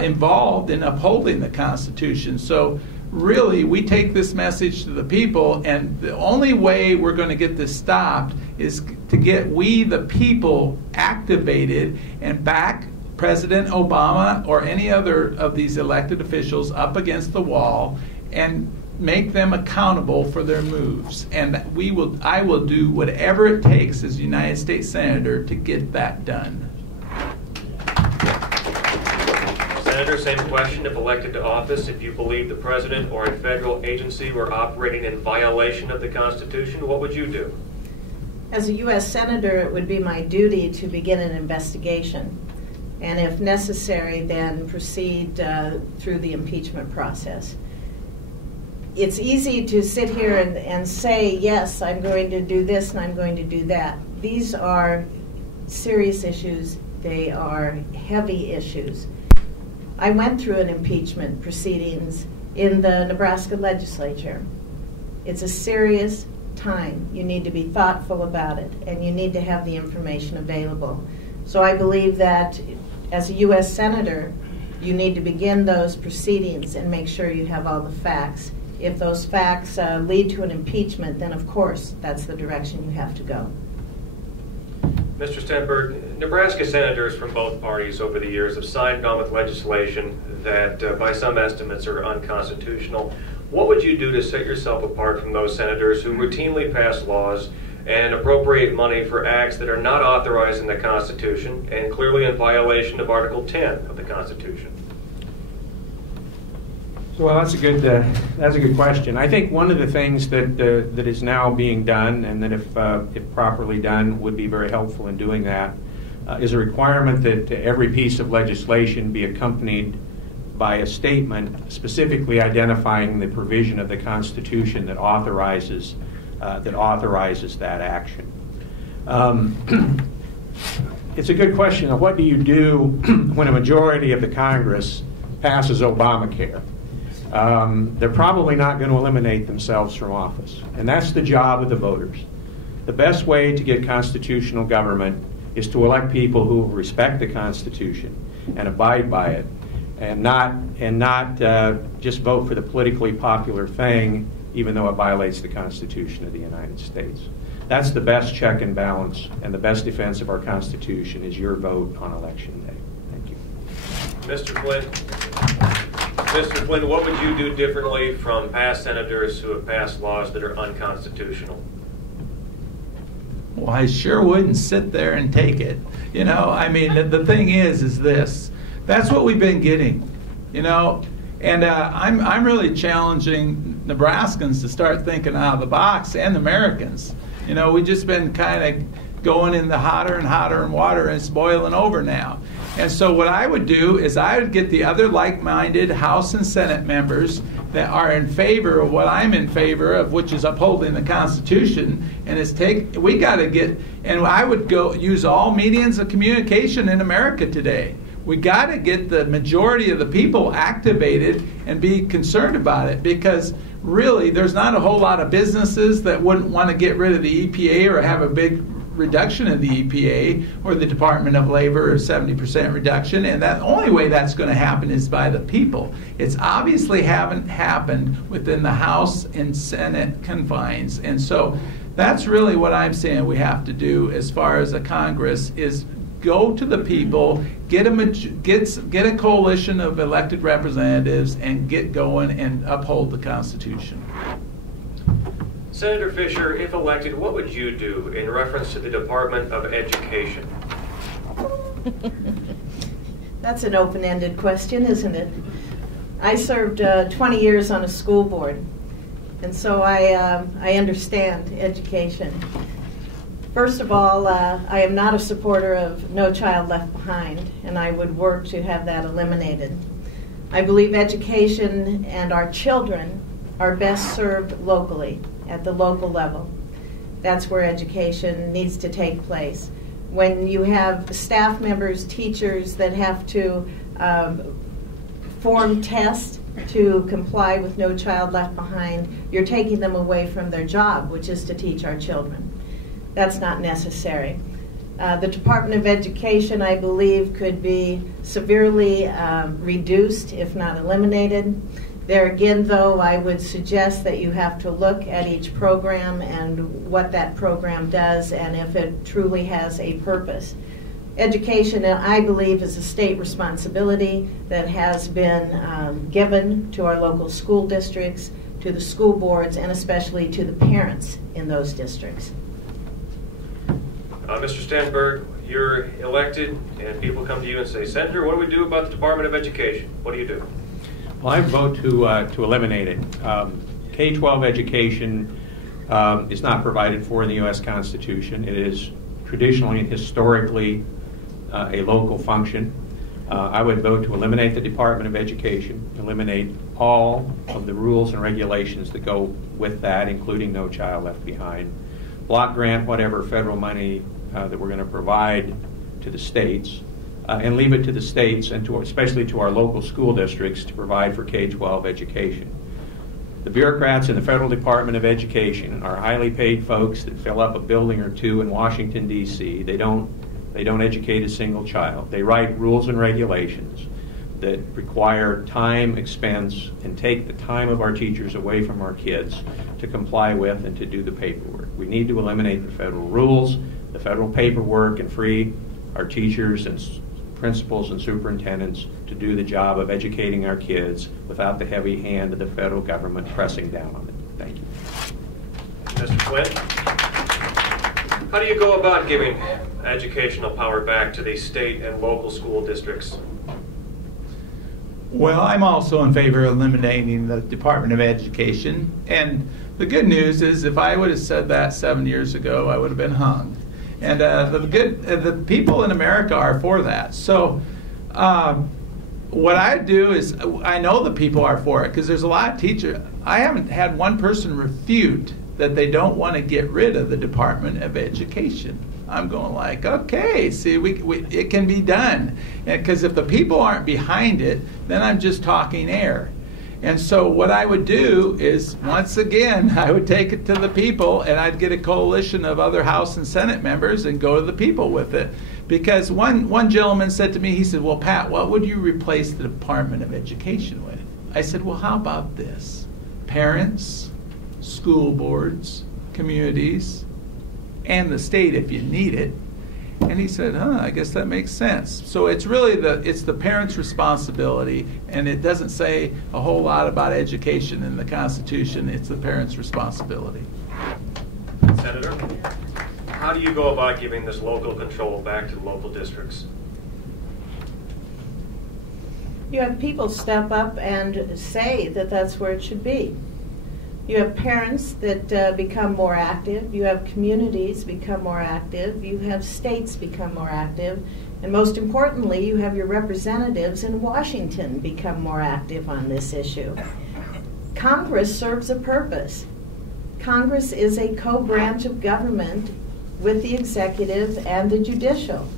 involved in upholding the Constitution. So really, we take this message to the people, and the only way we're going to get this stopped is to get we, the people, activated and back President Obama or any other of these elected officials up against the wall and make them accountable for their moves. And I will do whatever it takes as a United States Senator to get that done. Senator, same question. If elected to office, if you believe the president or a federal agency were operating in violation of the Constitution, what would you do? As a U.S. Senator, it would be my duty to begin an investigation, and if necessary, then proceed through the impeachment process. It's easy to sit here and say, yes, I'm going to do this and I'm going to do that. These are serious issues. They are heavy issues. I went through an impeachment proceedings in the Nebraska legislature. It's a serious time. You need to be thoughtful about it, and you need to have the information available. So I believe that as a U.S. Senator, you need to begin those proceedings and make sure you have all the facts. If those facts lead to an impeachment, then of course that's the direction you have to go. Mr. Stenberg, Nebraska senators from both parties over the years have signed on with legislation that by some estimates are unconstitutional. What would you do to set yourself apart from those senators who routinely pass laws and appropriate money for acts that are not authorized in the Constitution and clearly in violation of Article 10 of the Constitution? Well, that's a good question. I think one of the things that is now being done, and that if properly done would be very helpful in doing that, is a requirement that every piece of legislation be accompanied by a statement specifically identifying the provision of the Constitution that authorizes that action. It's a good question of what do you do when a majority of the Congress passes Obamacare? They're probably not going to eliminate themselves from office, and that's the job of the voters. The best way to get constitutional government is to elect people who respect the Constitution and abide by it, and not just vote for the politically popular thing, even though it violates the Constitution of the United States. That's the best check and balance, and the best defense of our Constitution is your vote on Election Day. Thank you. Mr. Flynn, what would you do differently from past senators who have passed laws that are unconstitutional? Well, I sure wouldn't sit there and take it. You know, I mean, the thing is this. That's what we've been getting, you know. And I'm really challenging Nebraskans to start thinking out of the box, and Americans. You know, we've just been kind of going in the hotter and hotter and water, and it's boiling over now. And so what I would do is I would get the other like-minded House and Senate members that are in favor of what I'm in favor of, which is upholding the Constitution, and we got to get, and I would go use all mediums of communication in America today. We got to get the majority of the people activated and be concerned about it, because really there's not a whole lot of businesses that wouldn't want to get rid of the EPA or have a big reduction in the EPA or the Department of Labor, or 70% reduction, and that only way that's going to happen is by the people. It's obviously haven't happened within the House and Senate confines, and so that's really what I'm saying we have to do as far as a Congress is go to the people, get a coalition of elected representatives, and get going and uphold the Constitution. Senator Fischer, if elected, what would you do in reference to the Department of Education? That's an open-ended question, isn't it? I served 20 years on a school board, and so I understand education. First of all, I am not a supporter of No Child Left Behind, and I would work to have that eliminated. I believe education and our children are best served locally, at the local level. That's where education needs to take place. When you have staff members, teachers that have to form tests to comply with No Child Left Behind, you're taking them away from their job, which is to teach our children. That's not necessary. The Department of Education, I believe, could be severely reduced, if not eliminated. There again, though, I would suggest that you have to look at each program and what that program does and if it truly has a purpose. Education, I believe, is a state responsibility that has been given to our local school districts, to the school boards, and especially to the parents in those districts. Mr. Stenberg, you're elected, and people come to you and say, Senator, what do we do about the Department of Education? What do you do? Well, I vote to eliminate it. K-12 education is not provided for in the U.S. Constitution. It is traditionally and historically a local function. I would vote to eliminate the Department of Education, eliminate all of the rules and regulations that go with that, including No Child Left Behind, block grant whatever federal money that we're going to provide to the states, and leave it to the states and especially to our local school districts to provide for K-12 education. The bureaucrats in the Federal Department of Education are highly paid folks that fill up a building or two in Washington, D.C. They don't educate a single child. They write rules and regulations that require time, expense, and take the time of our teachers away from our kids to comply with and to do the paperwork. We need to eliminate the federal rules, the federal paperwork, and free our teachers and principals and superintendents to do the job of educating our kids without the heavy hand of the federal government pressing down on it. Thank you. Mr. Flynn, how do you go about giving educational power back to the state and local school districts? Well, I'm also in favor of eliminating the Department of Education. And the good news is if I would have said that 7 years ago, I would have been hung. And the people in America are for that. So what I do is I know the people are for it because there's a lot of teachers. I haven't had one person refute that they don't want to get rid of the Department of Education. I'm going like, okay, see, it can be done. Because if the people aren't behind it, then I'm just talking air. And so what I would do is, once again, I would take it to the people, and I'd get a coalition of other House and Senate members and go to the people with it. Because one gentleman said to me, he said, well, Pat, what would you replace the Department of Education with? I said, well, how about this? Parents, school boards, communities, and the state if you need it. And he said, I guess that makes sense. So it's really it's the parents' responsibility, and it doesn't say a whole lot about education in the Constitution. It's the parents' responsibility. Senator, how do you go about giving this local control back to the local districts? You have people step up and say that that's where it should be. You have parents that become more active. You have communities become more active. You have states become more active. And most importantly, you have your representatives in Washington become more active on this issue. Congress serves a purpose. Congress is a co-branch of government with the executive and the judicial.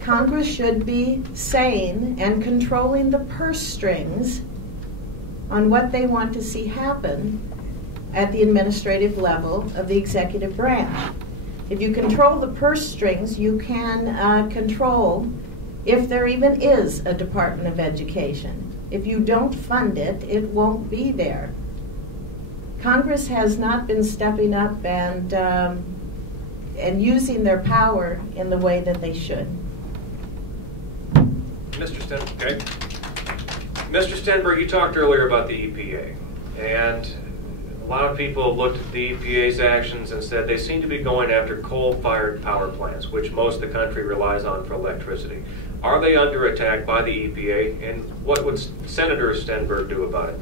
Congress should be saying and controlling the purse strings on what they want to see happen at the administrative level of the executive branch. If you control the purse strings, you can control if there even is a Department of Education. If you don't fund it, it won't be there. Congress has not been stepping up and using their power in the way that they should. Mr. Stenberg, okay. Mr. Stenberg, you talked earlier about the EPA, and a lot of people have looked at the EPA's actions and said they seem to be going after coal-fired power plants, which most of the country relies on for electricity. Are they under attack by the EPA, and what would Senator Stenberg do about it?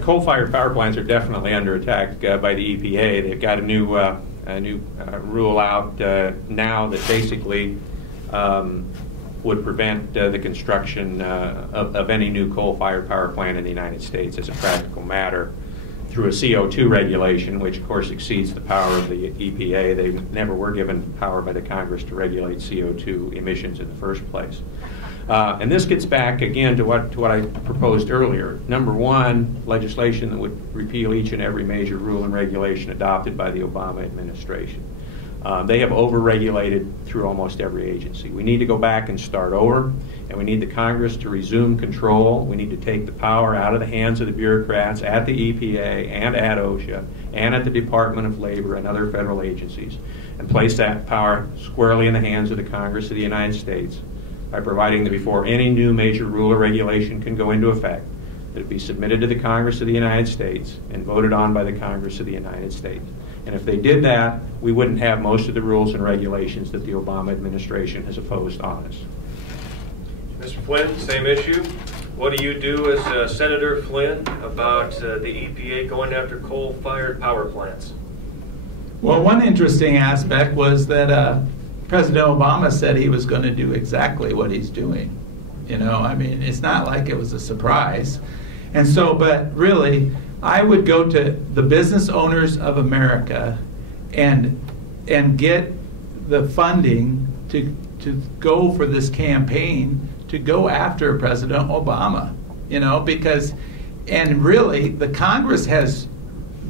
Coal-fired power plants are definitely under attack by the EPA. They've got a new rule out now that basically would prevent the construction of any new coal-fired power plant in the United States as a practical matter through a CO2 regulation, which of course exceeds the power of the EPA. They never were given power by the Congress to regulate CO2 emissions in the first place. And this gets back again to what I proposed earlier. Number one, legislation that would repeal each and every major rule and regulation adopted by the Obama administration. They have over-regulated through almost every agency. We need to go back and start over, and we need the Congress to resume control. We need to take the power out of the hands of the bureaucrats at the EPA and at OSHA and at the Department of Labor and other federal agencies and place that power squarely in the hands of the Congress of the United States by providing that before any new major rule or regulation can go into effect, that it be submitted to the Congress of the United States and voted on by the Congress of the United States. And if they did that, we wouldn't have most of the rules and regulations that the Obama administration has imposed on us. Mr. Flynn, same issue. What do you do as Senator Flynn about the EPA going after coal-fired power plants? Well, one interesting aspect was that President Obama said he was going to do exactly what he's doing. You know, I mean, it's not like it was a surprise. And so, but really, I would go to the business owners of America and get the funding to go for this campaign to go after President Obama, you know, because, and really the Congress has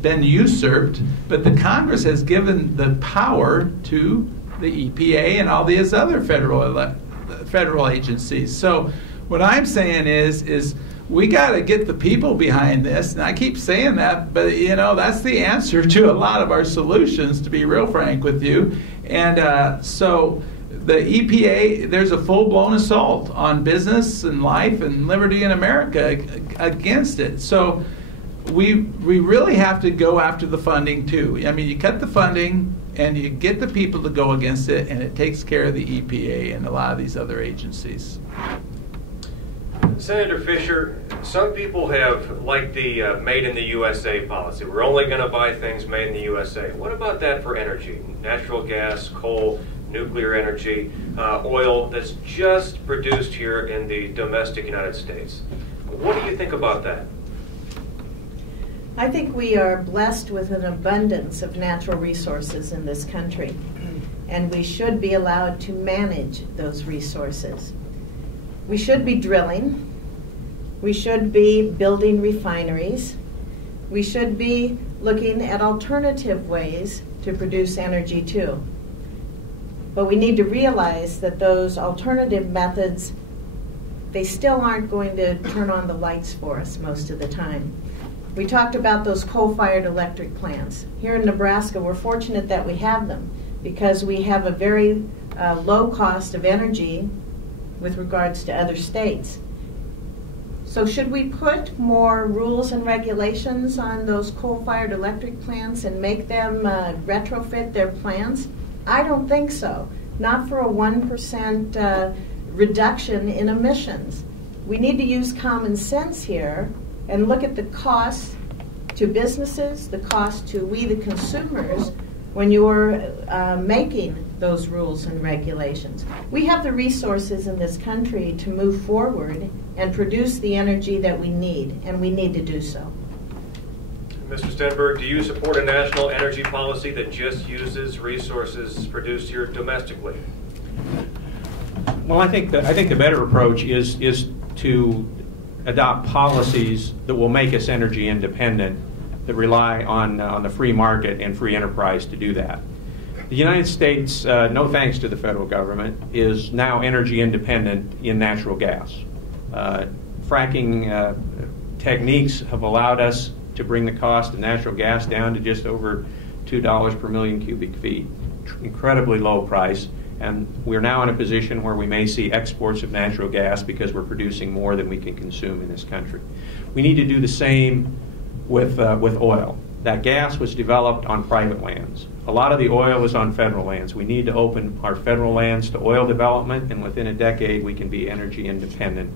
been usurped, but the Congress has given the power to the EPA and all these other federal agencies. So what I'm saying is we got to get the people behind this, and I keep saying that, but you know, that's the answer to a lot of our solutions, to be real frank with you. And so the EPA, there's a full-blown assault on business and life and liberty in America against it. So we really have to go after the funding too. I mean, you cut the funding and you get the people to go against it, and it takes care of the EPA and a lot of these other agencies. Senator Fischer, some people have liked the made in the USA policy. We're only going to buy things made in the USA. What about that for energy? Natural gas, coal, nuclear energy, oil that's just produced here in the domestic United States. What do you think about that? I think we are blessed with an abundance of natural resources in this country, and we should be allowed to manage those resources. We should be drilling. We should be building refineries. We should be looking at alternative ways to produce energy too. But we need to realize that those alternative methods, they still aren't going to turn on the lights for us most of the time. We talked about those coal-fired electric plants. Here in Nebraska, we're fortunate that we have them because we have a very low cost of energy with regards to other states. So should we put more rules and regulations on those coal-fired electric plants and make them retrofit their plants? I don't think so. Not for a 1% reduction in emissions. We need to use common sense here and look at the costs to businesses, the cost to we the consumers when you're making those rules and regulations. We have the resources in this country to move forward and produce the energy that we need, and we need to do so. Mr. Stenberg, do you support a national energy policy that just uses resources produced here domestically? Well, I think the better approach is to adopt policies that will make us energy independent, that rely on the free market and free enterprise to do that. The United States, no thanks to the federal government, is now energy independent in natural gas. Fracking techniques have allowed us to bring the cost of natural gas down to just over $2 per million cubic feet. Incredibly low price, and we're now in a position where we may see exports of natural gas because we're producing more than we can consume in this country. We need to do the same with oil. That gas was developed on private lands. A lot of the oil is on federal lands. We need to open our federal lands to oil development, and within a decade we can be energy independent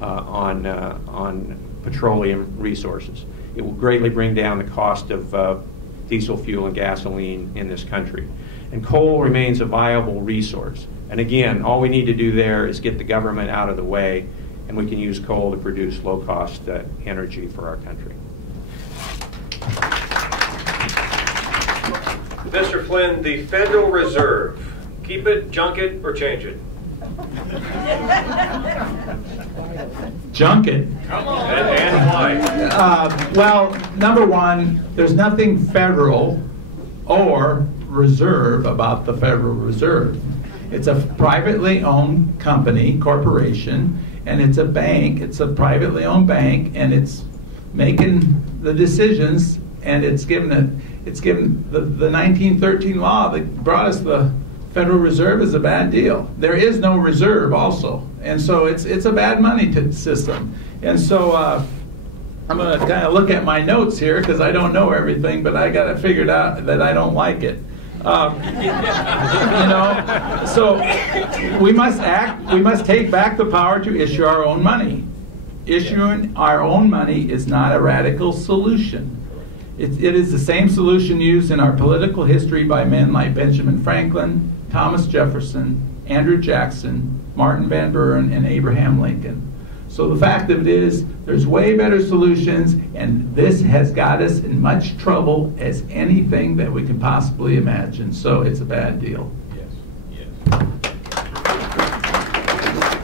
on petroleum resources. It will greatly bring down the cost of diesel fuel and gasoline in this country. And coal remains a viable resource. And again, all we need to do there is get the government out of the way, and we can use coal to produce low-cost energy for our country. Mr. Flynn, the Federal Reserve, keep it, junk it, or change it? Junk it. Come on. And why? Well, number one, there's nothing federal or reserve about the Federal Reserve. It's a privately owned company, corporation, and it's a bank. It's a privately owned bank, and it's making the decisions, and it's given the 1913 law that brought us the Federal Reserve is a bad deal. There is no reserve also, and so it's a bad money system. And so I'm going to kind of look at my notes here because I don't know everything, but I got it figured out that I don't like it. So we must act. We must take back the power to issue our own money. Issuing our own money is not a radical solution. It is the same solution used in our political history by men like Benjamin Franklin, Thomas Jefferson, Andrew Jackson, Martin Van Buren, and Abraham Lincoln. So the fact of it is, there's way better solutions, and this has got us in much trouble as anything that we can possibly imagine. So it's a bad deal. Yes.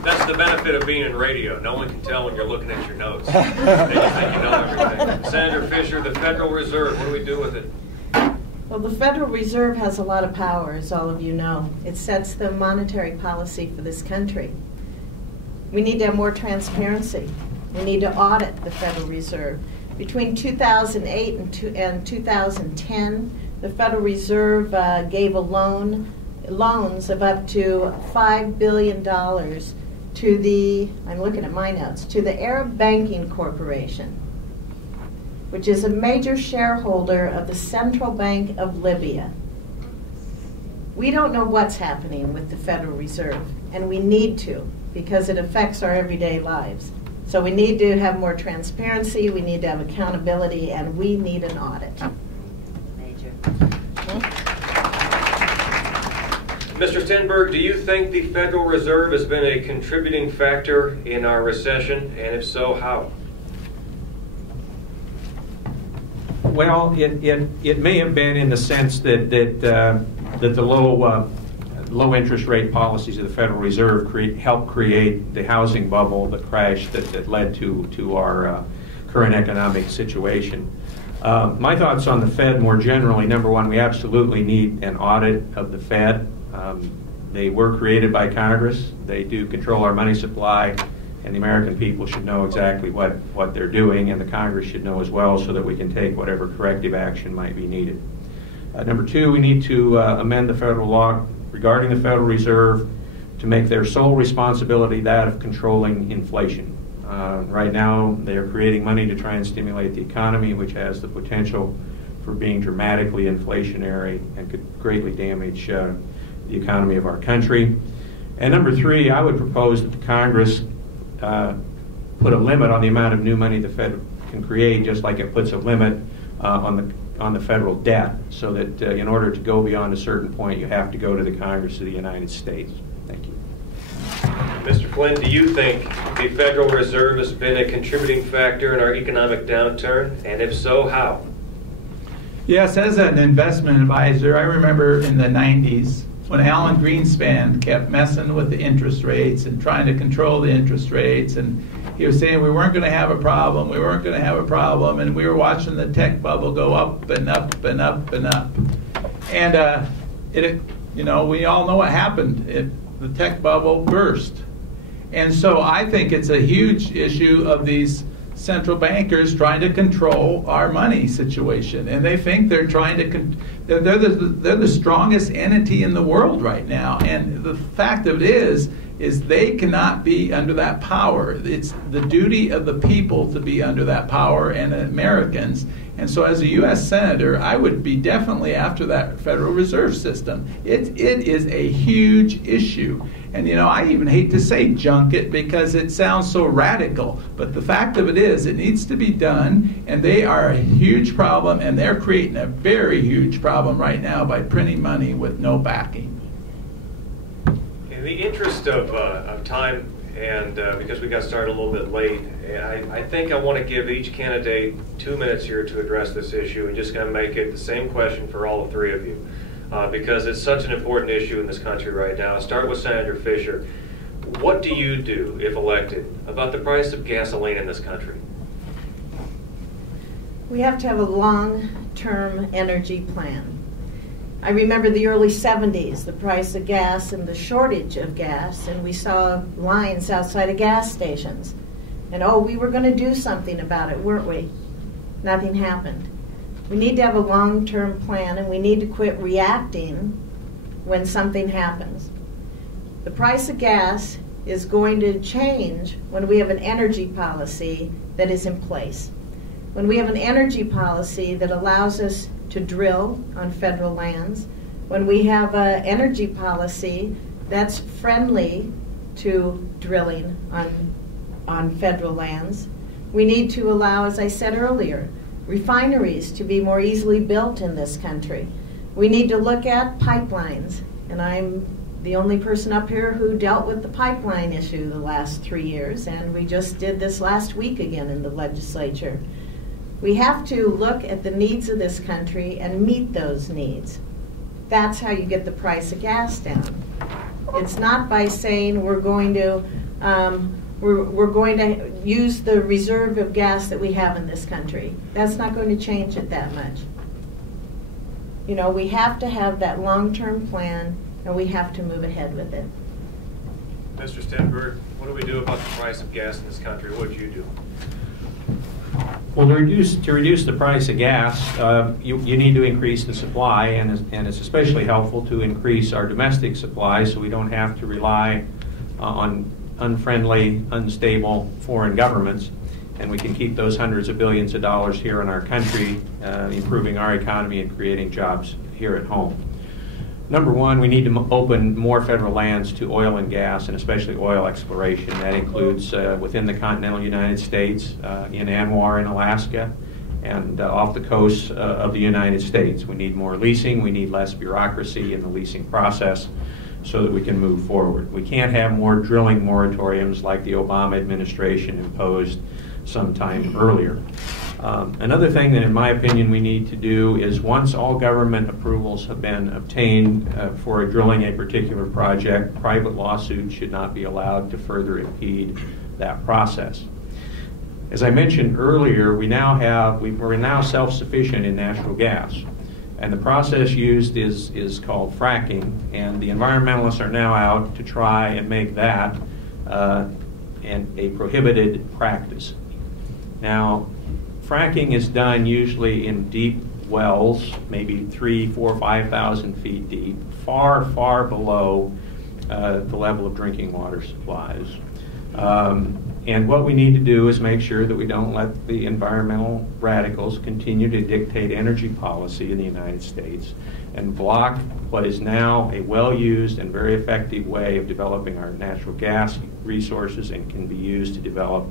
That's the benefit of being in radio. No one can tell when you're looking at your notes. They just think you know everything. Senator Fischer, the Federal Reserve, what do we do with it? Well, the Federal Reserve has a lot of power, as all of you know. It sets the monetary policy for this country. We need to have more transparency. We need to audit the Federal Reserve. Between 2008 and 2010, the Federal Reserve gave loans of up to $5 billion to the, I'm looking at my notes, to the Arab Banking Corporation, which is a major shareholder of the Central Bank of Libya. We don't know what's happening with the Federal Reserve, and we need to, because it affects our everyday lives. So we need to have more transparency, we need to have accountability, and we need an audit. Major. Mr. Stenberg, do you think the Federal Reserve has been a contributing factor in our recession, and if so, how? Well, it may have been in the sense that the low interest rate policies of the Federal Reserve helped create the housing bubble, the crash that led to our current economic situation. My thoughts on the Fed more generally: number one, we absolutely need an audit of the Fed. They were created by Congress. They do control our money supply, and the American people should know exactly what they're doing, and the Congress should know as well, so that we can take whatever corrective action might be needed. Number two, we need to amend the federal law regarding the Federal Reserve to make their sole responsibility that of controlling inflation. Right now, they are creating money to try and stimulate the economy, which has the potential for being dramatically inflationary and could greatly damage the economy of our country. And number three, I would propose that the Congress put a limit on the amount of new money the Fed can create, just like it puts a limit on the federal debt, so that in order to go beyond a certain point, you have to go to the Congress of the United States. Thank you. Mr. Flynn, do you think the Federal Reserve has been a contributing factor in our economic downturn? And if so, how? Yes, as an investment advisor, I remember in the 90s when Alan Greenspan kept messing with the interest rates and trying to control the interest rates, and he was saying we weren't going to have a problem, and we were watching the tech bubble go up and up and up and up. And we all know what happened. The tech bubble burst. And so I think it's a huge issue of these central bankers trying to control our money situation, and they think they're trying to they're the strongest entity in the world right now. And the fact of it is they cannot be under that power. It's the duty of the people to be under that power, and Americans. And so as a U.S. Senator, I would be definitely after that Federal Reserve System. It is a huge issue. And I even hate to say junk it because it sounds so radical. But the fact of it is, it needs to be done, and they are a huge problem, and they're creating a very huge problem right now by printing money with no backing. In the interest of time, and because we got started a little bit late, I think I want to give each candidate 2 minutes here to address this issue, and just going to make it the same question for all three of you, because it's such an important issue in this country right now. I'll start with Senator Fischer. What do you do, if elected, about the price of gasoline in this country? We have to have a long-term energy plan. I remember the early 70s, the price of gas and the shortage of gas, and we saw lines outside of gas stations. And we were going to do something about it, weren't we? Nothing happened. We need to have a long-term plan, and we need to quit reacting when something happens. The price of gas is going to change when we have an energy policy that is in place. When we have an energy policy that allows us to drill on federal lands, when we have an energy policy that's friendly to drilling on federal lands, we need to allow, as I said earlier, refineries to be more easily built in this country. We need to look at pipelines, and I'm the only person up here who dealt with the pipeline issue the last 3 years, and we just did this last week again in the legislature. We have to look at the needs of this country and meet those needs. That's how you get the price of gas down. It's not by saying we're going to use the reserve of gas that we have in this country. That's not going to change it that much. We have to have that long-term plan, and we have to move ahead with it. Mr. Stenberg, what do we do about the price of gas in this country? What would you do? Well, to reduce the price of gas, you need to increase the supply, and it's especially helpful to increase our domestic supply so we don't have to rely on unfriendly, unstable foreign governments, and we can keep those hundreds of billions of dollars here in our country, improving our economy and creating jobs here at home. Number one, we need to open more federal lands to oil and gas, and especially oil exploration. That includes within the continental United States, in Anwar in Alaska, and off the coast of the United States. We need more leasing. We need less bureaucracy in the leasing process so that we can move forward. We can't have more drilling moratoriums like the Obama administration imposed some time earlier. Another thing that, in my opinion, we need to do is once all government approvals have been obtained for drilling a particular project, private lawsuits should not be allowed to further impede that process. As I mentioned earlier, we're now self-sufficient in natural gas. And the process used is called fracking, and the environmentalists are now out to try and make that a prohibited practice. Now, fracking is done usually in deep wells, maybe 3,000, 4,000, 5,000 feet deep, far, far below the level of drinking water supplies. And what we need to do is make sure that we don't let the environmental radicals continue to dictate energy policy in the United States and block what is now a well-used and very effective way of developing our natural gas resources and can be used to develop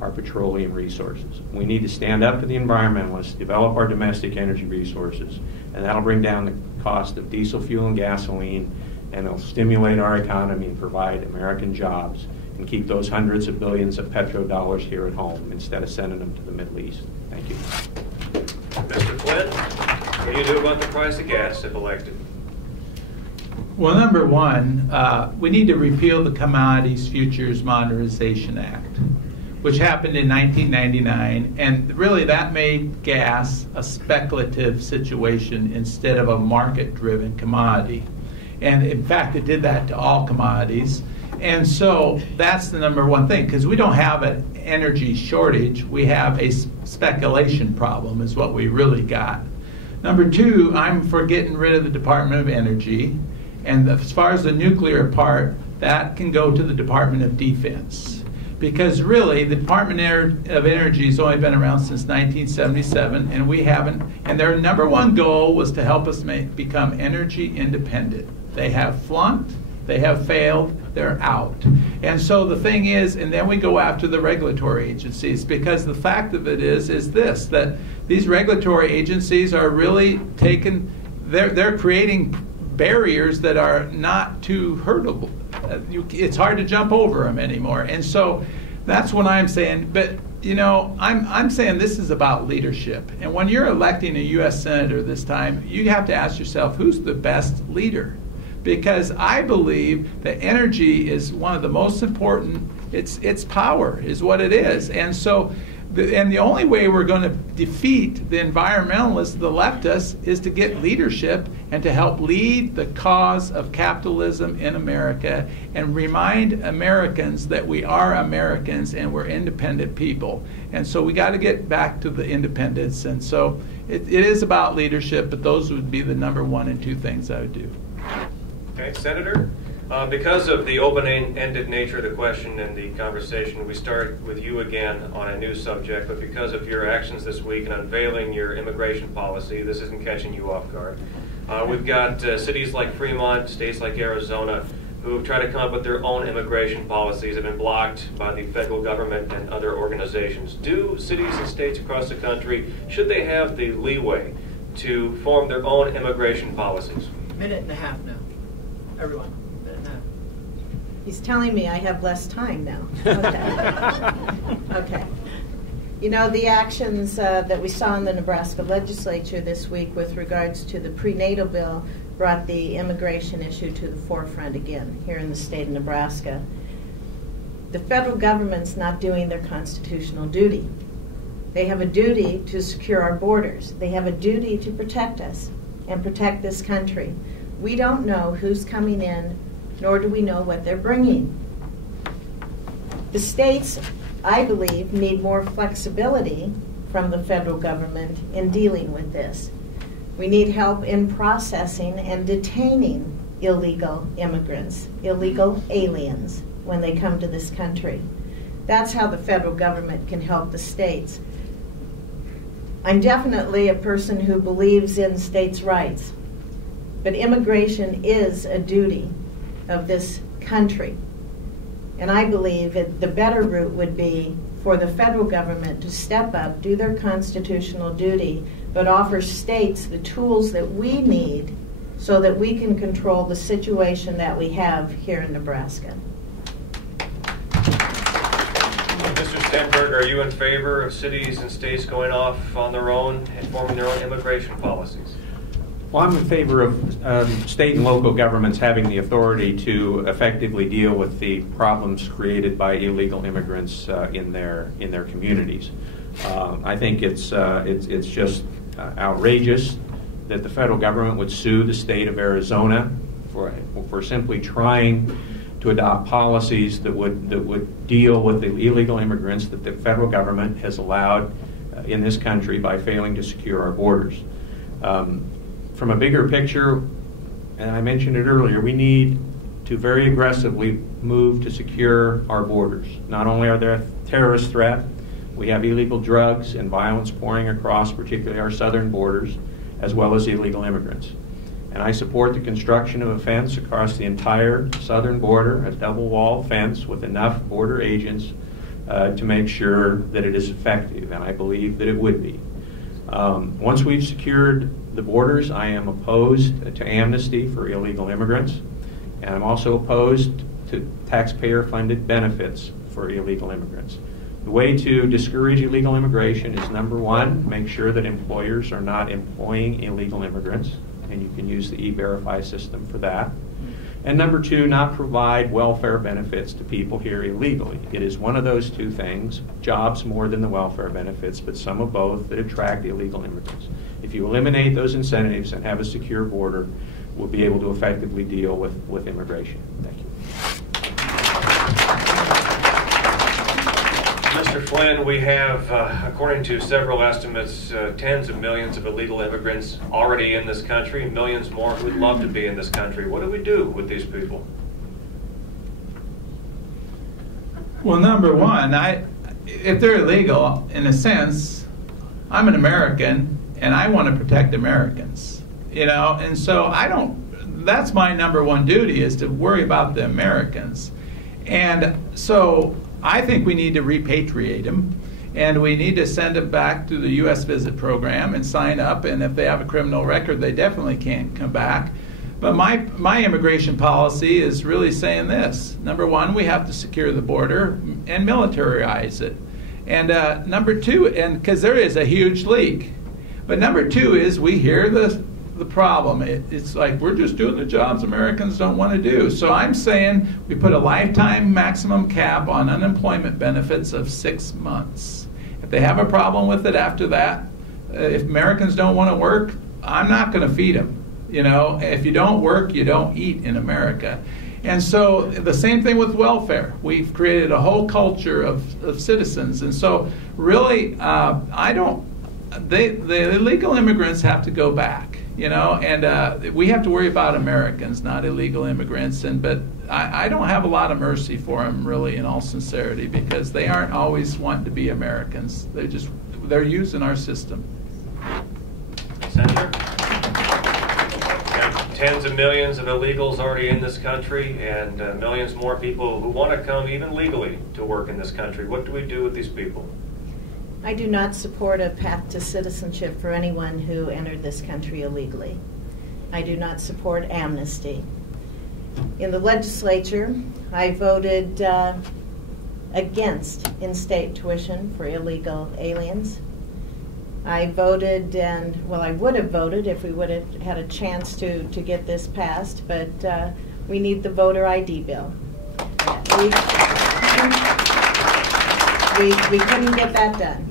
our petroleum resources. We need to stand up to the environmentalists, develop our domestic energy resources, and that'll bring down the cost of diesel fuel and gasoline, and it'll stimulate our economy and provide American jobs and keep those hundreds of billions of petrodollars here at home instead of sending them to the Middle East. Thank you. Mr. Flynn, what do you do about the price of gas if elected? Well, number one, we need to repeal the Commodities Futures Modernization Act, which happened in 1999, and really that made gas a speculative situation instead of a market-driven commodity. And in fact, it did that to all commodities. And so that's the number one thing, because we don't have an energy shortage, we have a speculation problem is what we really got. Number two, I'm for getting rid of the Department of Energy, and as far as the nuclear part, that can go to the Department of Defense. Because really, the Department of Energy has only been around since 1977, and we haven't, and their number one goal was to help us become energy independent. They have flunked, they have failed, they're out. And so the thing is, and then we go after the regulatory agencies, because the fact of it is this, that these regulatory agencies are really they're creating barriers that are not too hurdleable. It's hard to jump over them anymore. And so that's what I'm saying. But, you know, I'm saying this is about leadership. And when you're electing a U.S. Senator this time, you have to ask yourself, who's the best leader? Because I believe that energy is one of the most important, it's power is what it is. And so, the only way we're going to defeat the environmentalists, the leftists, is to get leadership and to help lead the cause of capitalism in America and remind Americans that we are Americans and we're independent people. And so we got to get back to the independence. And so it is about leadership, but those would be the number one and two things I would do. Okay, Senator, because of the open-ended nature of the question and the conversation, we start with you again on a new subject, but because of your actions this week in unveiling your immigration policy, this isn't catching you off guard. We've got cities like Fremont, states like Arizona, who have tried to come up with their own immigration policies, have been blocked by the federal government and other organizations. Do cities and states across the country, should they have the leeway to form their own immigration policies? Minute and a half now. Everyone, minute and a half. He's telling me I have less time now. Okay. Okay. You know, the actions that we saw in the Nebraska legislature this week with regards to the prenatal bill brought the immigration issue to the forefront again here in the state of Nebraska. The federal government's not doing their constitutional duty. They have a duty to secure our borders. They have a duty to protect us and protect this country. We don't know who's coming in, nor do we know what they're bringing. The states, I believe, need more flexibility from the federal government in dealing with this. We need help in processing and detaining illegal immigrants, illegal aliens, when they come to this country. That's how the federal government can help the states. I'm definitely a person who believes in states' rights. But immigration is a duty of this country. And I believe that the better route would be for the federal government to step up, do their constitutional duty, but offer states the tools that we need so that we can control the situation that we have here in Nebraska. Mr. Stenberg, are you in favor of cities and states going off on their own and forming their own immigration policies? Well, I'm in favor of state and local governments having the authority to effectively deal with the problems created by illegal immigrants in their communities. I think it's just outrageous that the federal government would sue the state of Arizona for simply trying to adopt policies that would deal with the illegal immigrants that the federal government has allowed in this country by failing to secure our borders. From a bigger picture, and I mentioned it earlier, we need to very aggressively move to secure our borders. Not only are there a terrorist threat, we have illegal drugs and violence pouring across particularly our southern borders, as well as illegal immigrants. And I support the construction of a fence across the entire southern border, a double-wall fence with enough border agents to make sure that it is effective, and I believe that it would be. Once we've secured the borders, I am opposed to amnesty for illegal immigrants, and I'm also opposed to taxpayer-funded benefits for illegal immigrants. The way to discourage illegal immigration is, number one, make sure that employers are not employing illegal immigrants, and you can use the E-Verify system for that. And number two, not provide welfare benefits to people here illegally. It is one of those two things, jobs more than the welfare benefits, but some of both, that attract illegal immigrants. If you eliminate those incentives and have a secure border, we'll be able to effectively deal with immigration. Thank you. Mr. Flynn, we have, according to several estimates, tens of millions of illegal immigrants already in this country, millions more who would love to be in this country. What do we do with these people? Well, number one, if they're illegal, in a sense, I'm an American, and I want to protect Americans, you know, and so that's my number one duty, is to worry about the Americans. And so I think we need to repatriate them, and we need to send them back to the U.S. visit program and sign up, and if they have a criminal record, they definitely can't come back. But my immigration policy is really saying this. Number one, we have to secure the border and militarize it. And number two, and because there is a huge leak. But number two is we hear the problem. It's like we're just doing the jobs Americans don't want to do. So I'm saying we put a lifetime maximum cap on unemployment benefits of 6 months. If they have a problem with it after that, if Americans don't want to work, I'm not going to feed them. You know, if you don't work, you don't eat in America. And so the same thing with welfare. We've created a whole culture of citizens. And so really, the illegal immigrants have to go back, you know, and we have to worry about Americans, not illegal immigrants. But I don't have a lot of mercy for them, really, in all sincerity, because they aren't always wanting to be Americans. They're using our system. Senator? Tens of millions of illegals already in this country, and millions more people who want to come even legally to work in this country. What do we do with these people? I do not support a path to citizenship for anyone who entered this country illegally. I do not support amnesty. In the legislature, I voted against in-state tuition for illegal aliens. I voted, I would have voted if we would have had a chance to get this passed, but we need the voter ID bill. We couldn't get that done.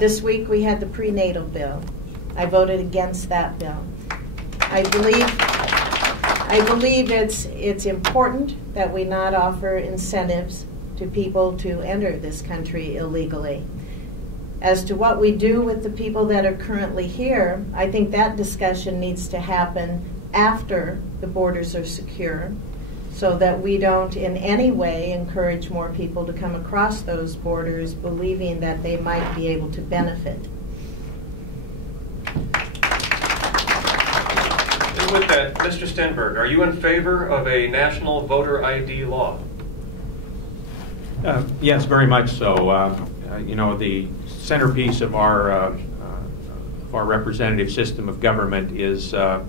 This week we had the prenatal bill. I voted against that bill. I believe it's important that we not offer incentives to people to enter this country illegally. As to what we do with the people that are currently here, I think that discussion needs to happen after the borders are secure, so that we don't in any way encourage more people to come across those borders believing that they might be able to benefit. And with that, Mr. Stenberg, are you in favor of a national voter ID law? Yes, very much so. You know, the centerpiece of our representative system of government is the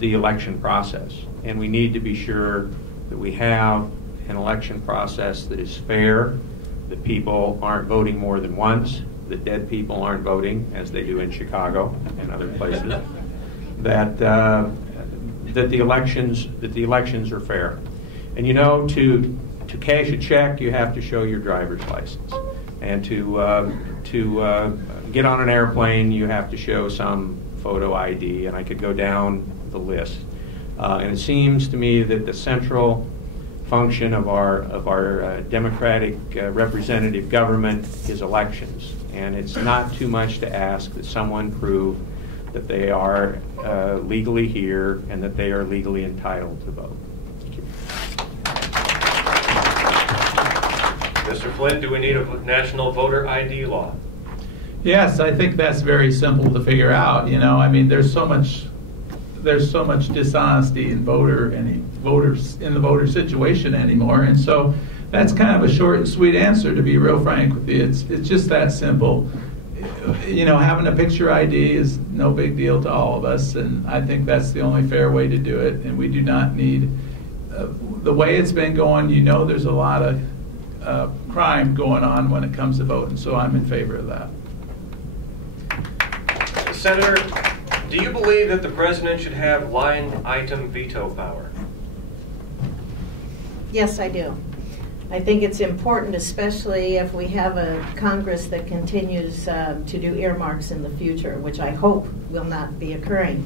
election process, and we need to be sure that we have an election process that is fair, that people aren't voting more than once, that dead people aren't voting, as they do in Chicago and other places, that the elections are fair. And you know, to cash a check, you have to show your driver's license, and to get on an airplane, you have to show some photo ID, and I could go down the list. And it seems to me that the central function of our democratic representative government is elections, and it's not too much to ask that someone prove that they are legally here and that they are legally entitled to vote. Thank you. Mr. Flynn, do we need a national voter ID law? Yes, I think that's very simple to figure out. You know, I mean, there's so much dishonesty in voters in the voter situation anymore, and so that's kind of a short and sweet answer, to be real frank with you. It's just that simple. You know, having a picture ID is no big deal to all of us, and I think that's the only fair way to do it. And we do not need the way it's been going. You know, there's a lot of crime going on when it comes to voting, so I'm in favor of that. Senator, do you believe that the president should have line item veto power? Yes, I do. I think it's important, especially if we have a Congress that continues to do earmarks in the future, which I hope will not be occurring.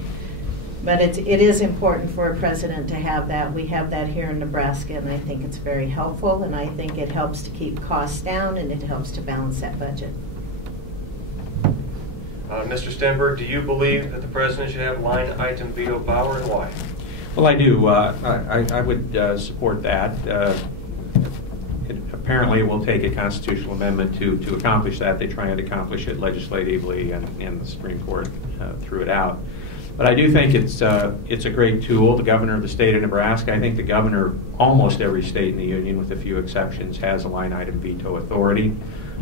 But it is important for a president to have that. We have that here in Nebraska, and I think it's very helpful, and I think it helps to keep costs down, and it helps to balance that budget. Mr. Stenberg, do you believe that the president should have line item veto power, and why? Well, I do. I would support that. It apparently will take a constitutional amendment to accomplish that. They try and accomplish it legislatively, and the Supreme Court threw it out. But I do think it's a great tool. The governor of the state of Nebraska, I think the governor of almost every state in the union, with a few exceptions, has a line item veto authority.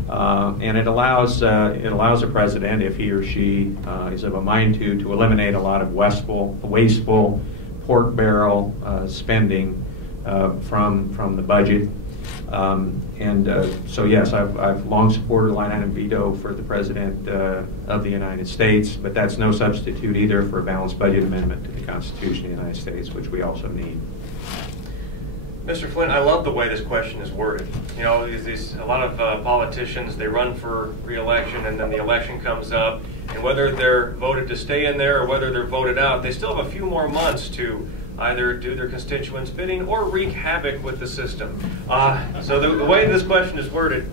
And it allows a president, if he or she is of a mind to eliminate a lot of wasteful pork barrel spending from the budget. So yes, I've long supported a line item veto for the President of the United States, but that's no substitute either for a balanced budget amendment to the Constitution of the United States, which we also need. Mr. Flynn, I love the way this question is worded. You know, a lot of politicians, they run for re-election, and then the election comes up, and whether they're voted to stay in there or whether they're voted out, they still have a few more months to either do their constituents' bidding or wreak havoc with the system. So the way this question is worded,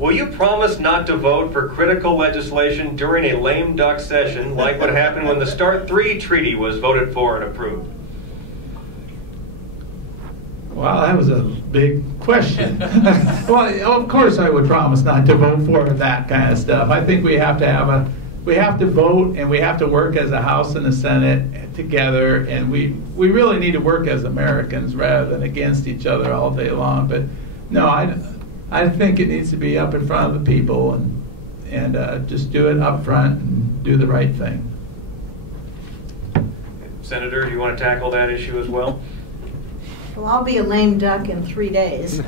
will you promise not to vote for critical legislation during a lame duck session like what happened when the START 3 treaty was voted for and approved? Well, that was a big question. Well, of course I would promise not to vote for that kind of stuff. I think we have to vote, and we have to work as a House and a Senate together, and we really need to work as Americans rather than against each other all day long. But no, I think it needs to be up in front of the people, and just do it up front and do the right thing. Senator, do you want to tackle that issue as well? Well, I'll be a lame duck in 3 days.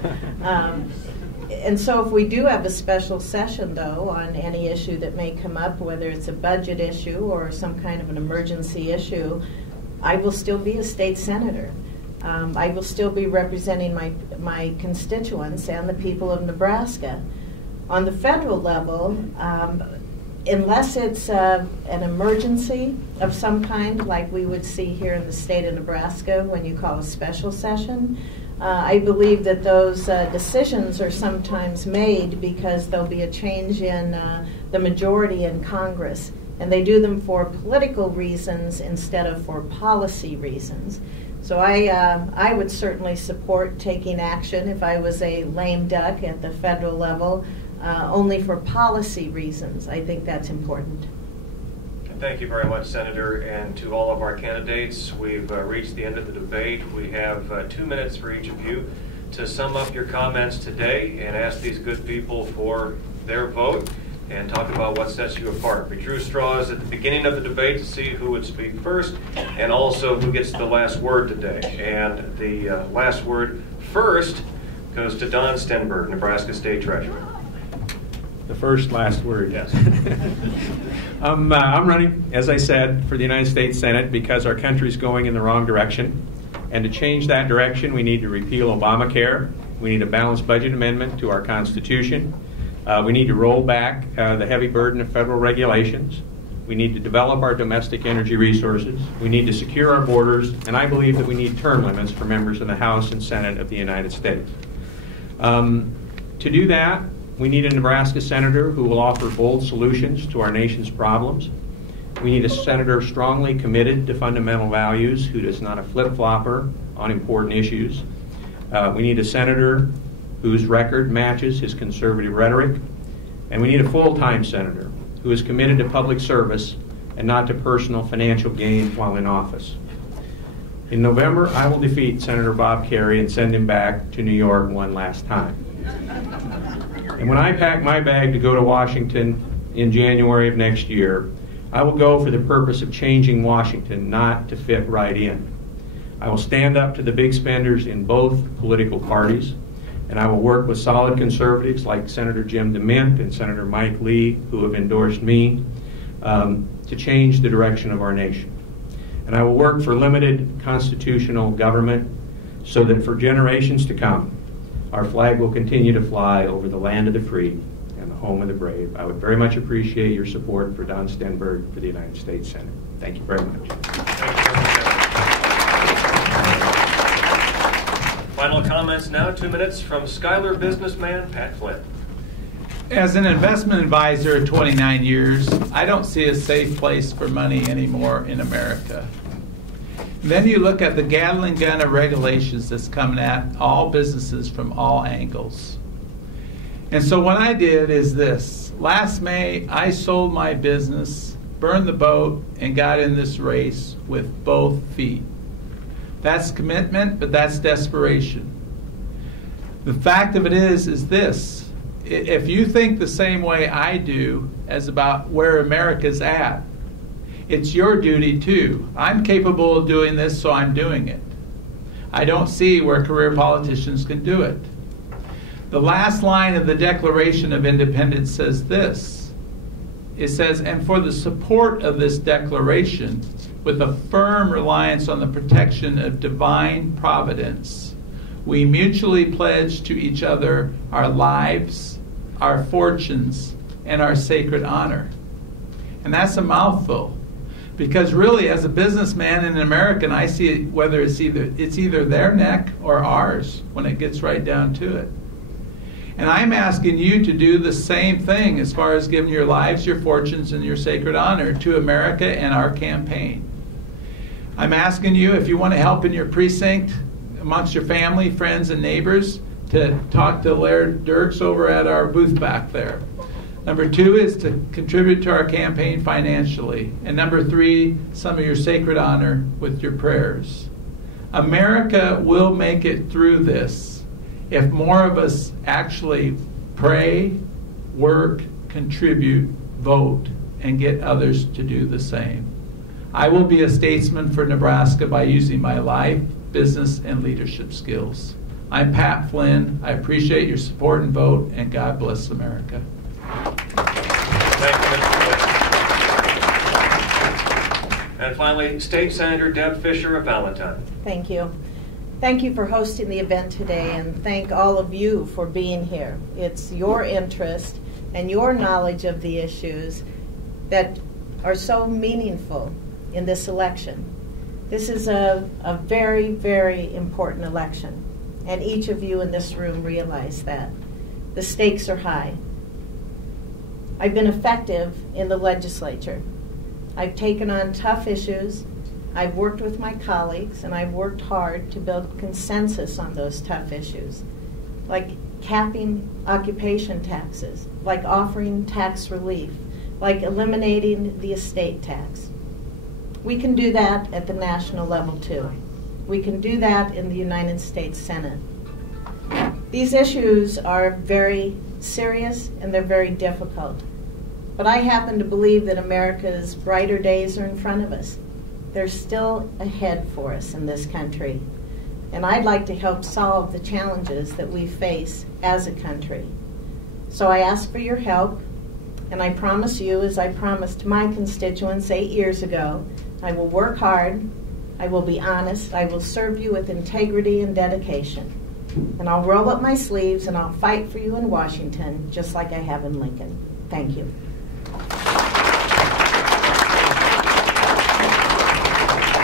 And so if we do have a special session, though, on any issue that may come up, whether it's a budget issue or some kind of an emergency issue, I will still be a state senator. I will still be representing my constituents and the people of Nebraska. On the federal level, unless it's an emergency of some kind, like we would see here in the state of Nebraska when you call a special session, I believe that those decisions are sometimes made because there'll be a change in the majority in Congress, and they do them for political reasons instead of for policy reasons. So I would certainly support taking action if I was a lame duck at the federal level, only for policy reasons. I think that's important. Thank you very much, Senator, and to all of our candidates. We've reached the end of the debate. We have 2 minutes for each of you to sum up your comments today and ask these good people for their vote and talk about what sets you apart. We drew straws at the beginning of the debate to see who would speak first and also who gets the last word today. And the last word first goes to Don Stenberg, Nebraska State Treasurer. The first last word. Yes. I'm running, as I said, for the United States Senate because our country's going in the wrong direction. And to change that direction, we need to repeal Obamacare. We need a balanced budget amendment to our Constitution. We need to roll back the heavy burden of federal regulations. We need to develop our domestic energy resources. We need to secure our borders. And I believe that we need term limits for members of the House and Senate of the United States. To do that, we need a Nebraska senator who will offer bold solutions to our nation's problems. We need a senator strongly committed to fundamental values who is not a flip-flopper on important issues. We need a senator whose record matches his conservative rhetoric. And we need a full-time senator who is committed to public service and not to personal financial gain while in office. In November, I will defeat Senator Bob Kerrey and send him back to New York one last time. And when I pack my bag to go to Washington in January of next year, I will go for the purpose of changing Washington, not to fit right in. I will stand up to the big spenders in both political parties, and I will work with solid conservatives like Senator Jim DeMint and Senator Mike Lee, who have endorsed me, to change the direction of our nation. And I will work for limited constitutional government so that for generations to come, our flag will continue to fly over the land of the free and the home of the brave. I would very much appreciate your support for Don Stenberg for the United States Senate. Thank you very much. Final comments now, 2 minutes from Schuyler businessman Pat Flynn. As an investment advisor of 29 years, I don't see a safe place for money anymore in America. And then you look at the Gatling gun of regulations that's coming at all businesses from all angles. And so what I did is this. Last May, I sold my business, burned the boat, and got in this race with both feet. That's commitment, but that's desperation. The fact of it is this. If you think the same way I do as about where America's at, it's your duty too. I'm capable of doing this, so I'm doing it. I don't see where career politicians can do it. The last line of the Declaration of Independence says this. It says, and for the support of this declaration, with a firm reliance on the protection of divine providence, we mutually pledge to each other our lives, our fortunes, and our sacred honor. And that's a mouthful. Because really, as a businessman and an American, I see it, whether it's either their neck or ours when it gets right down to it. And I'm asking you to do the same thing as far as giving your lives, your fortunes, and your sacred honor to America and our campaign. I'm asking you, if you want to help in your precinct, amongst your family, friends, and neighbors, to talk to Laird Dirks over at our booth back there. Number 2 is to contribute to our campaign financially. And number 3, some of your sacred honor with your prayers. America will make it through this if more of us actually pray, work, contribute, vote, and get others to do the same. I will be a statesman for Nebraska by using my life, business, and leadership skills. I'm Pat Flynn. I appreciate your support and vote, and God bless America. Thank you, Mr. Flynn. And finally, State Senator Deb Fischer of Valentine. Thank you. Thank you for hosting the event today, and thank all of you for being here. It's your interest and your knowledge of the issues that are so meaningful in this election. This is a very, very important election, and each of you in this room realize that. The stakes are high. I've been effective in the legislature. I've taken on tough issues. I've worked with my colleagues, and I've worked hard to build consensus on those tough issues, like capping occupation taxes, like offering tax relief, like eliminating the estate tax. We can do that at the national level too. We can do that in the United States Senate. These issues are very serious and they're very difficult. But I happen to believe that America's brighter days are in front of us. They're still ahead for us in this country. and I'd like to help solve the challenges that we face as a country. So I ask for your help, and I promise you, as I promised my constituents 8 years ago, I will work hard, I will be honest, I will serve you with integrity and dedication. And I'll roll up my sleeves and I'll fight for you in Washington, just like I have in Lincoln. Thank you.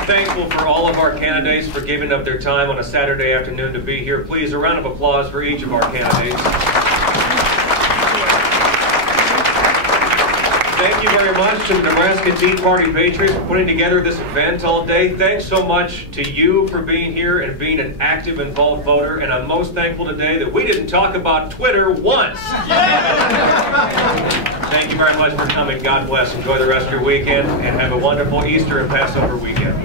Thankful for all of our candidates for giving up their time on a Saturday afternoon to be here. Please, a round of applause for each of our candidates. Thank you very much to the Nebraska Tea Party Patriots for putting together this event all day. Thanks so much to you for being here and being an active, involved voter. And I'm most thankful today that we didn't talk about Twitter once. Thank you very much for coming. God bless. Enjoy the rest of your weekend and have a wonderful Easter and Passover weekend.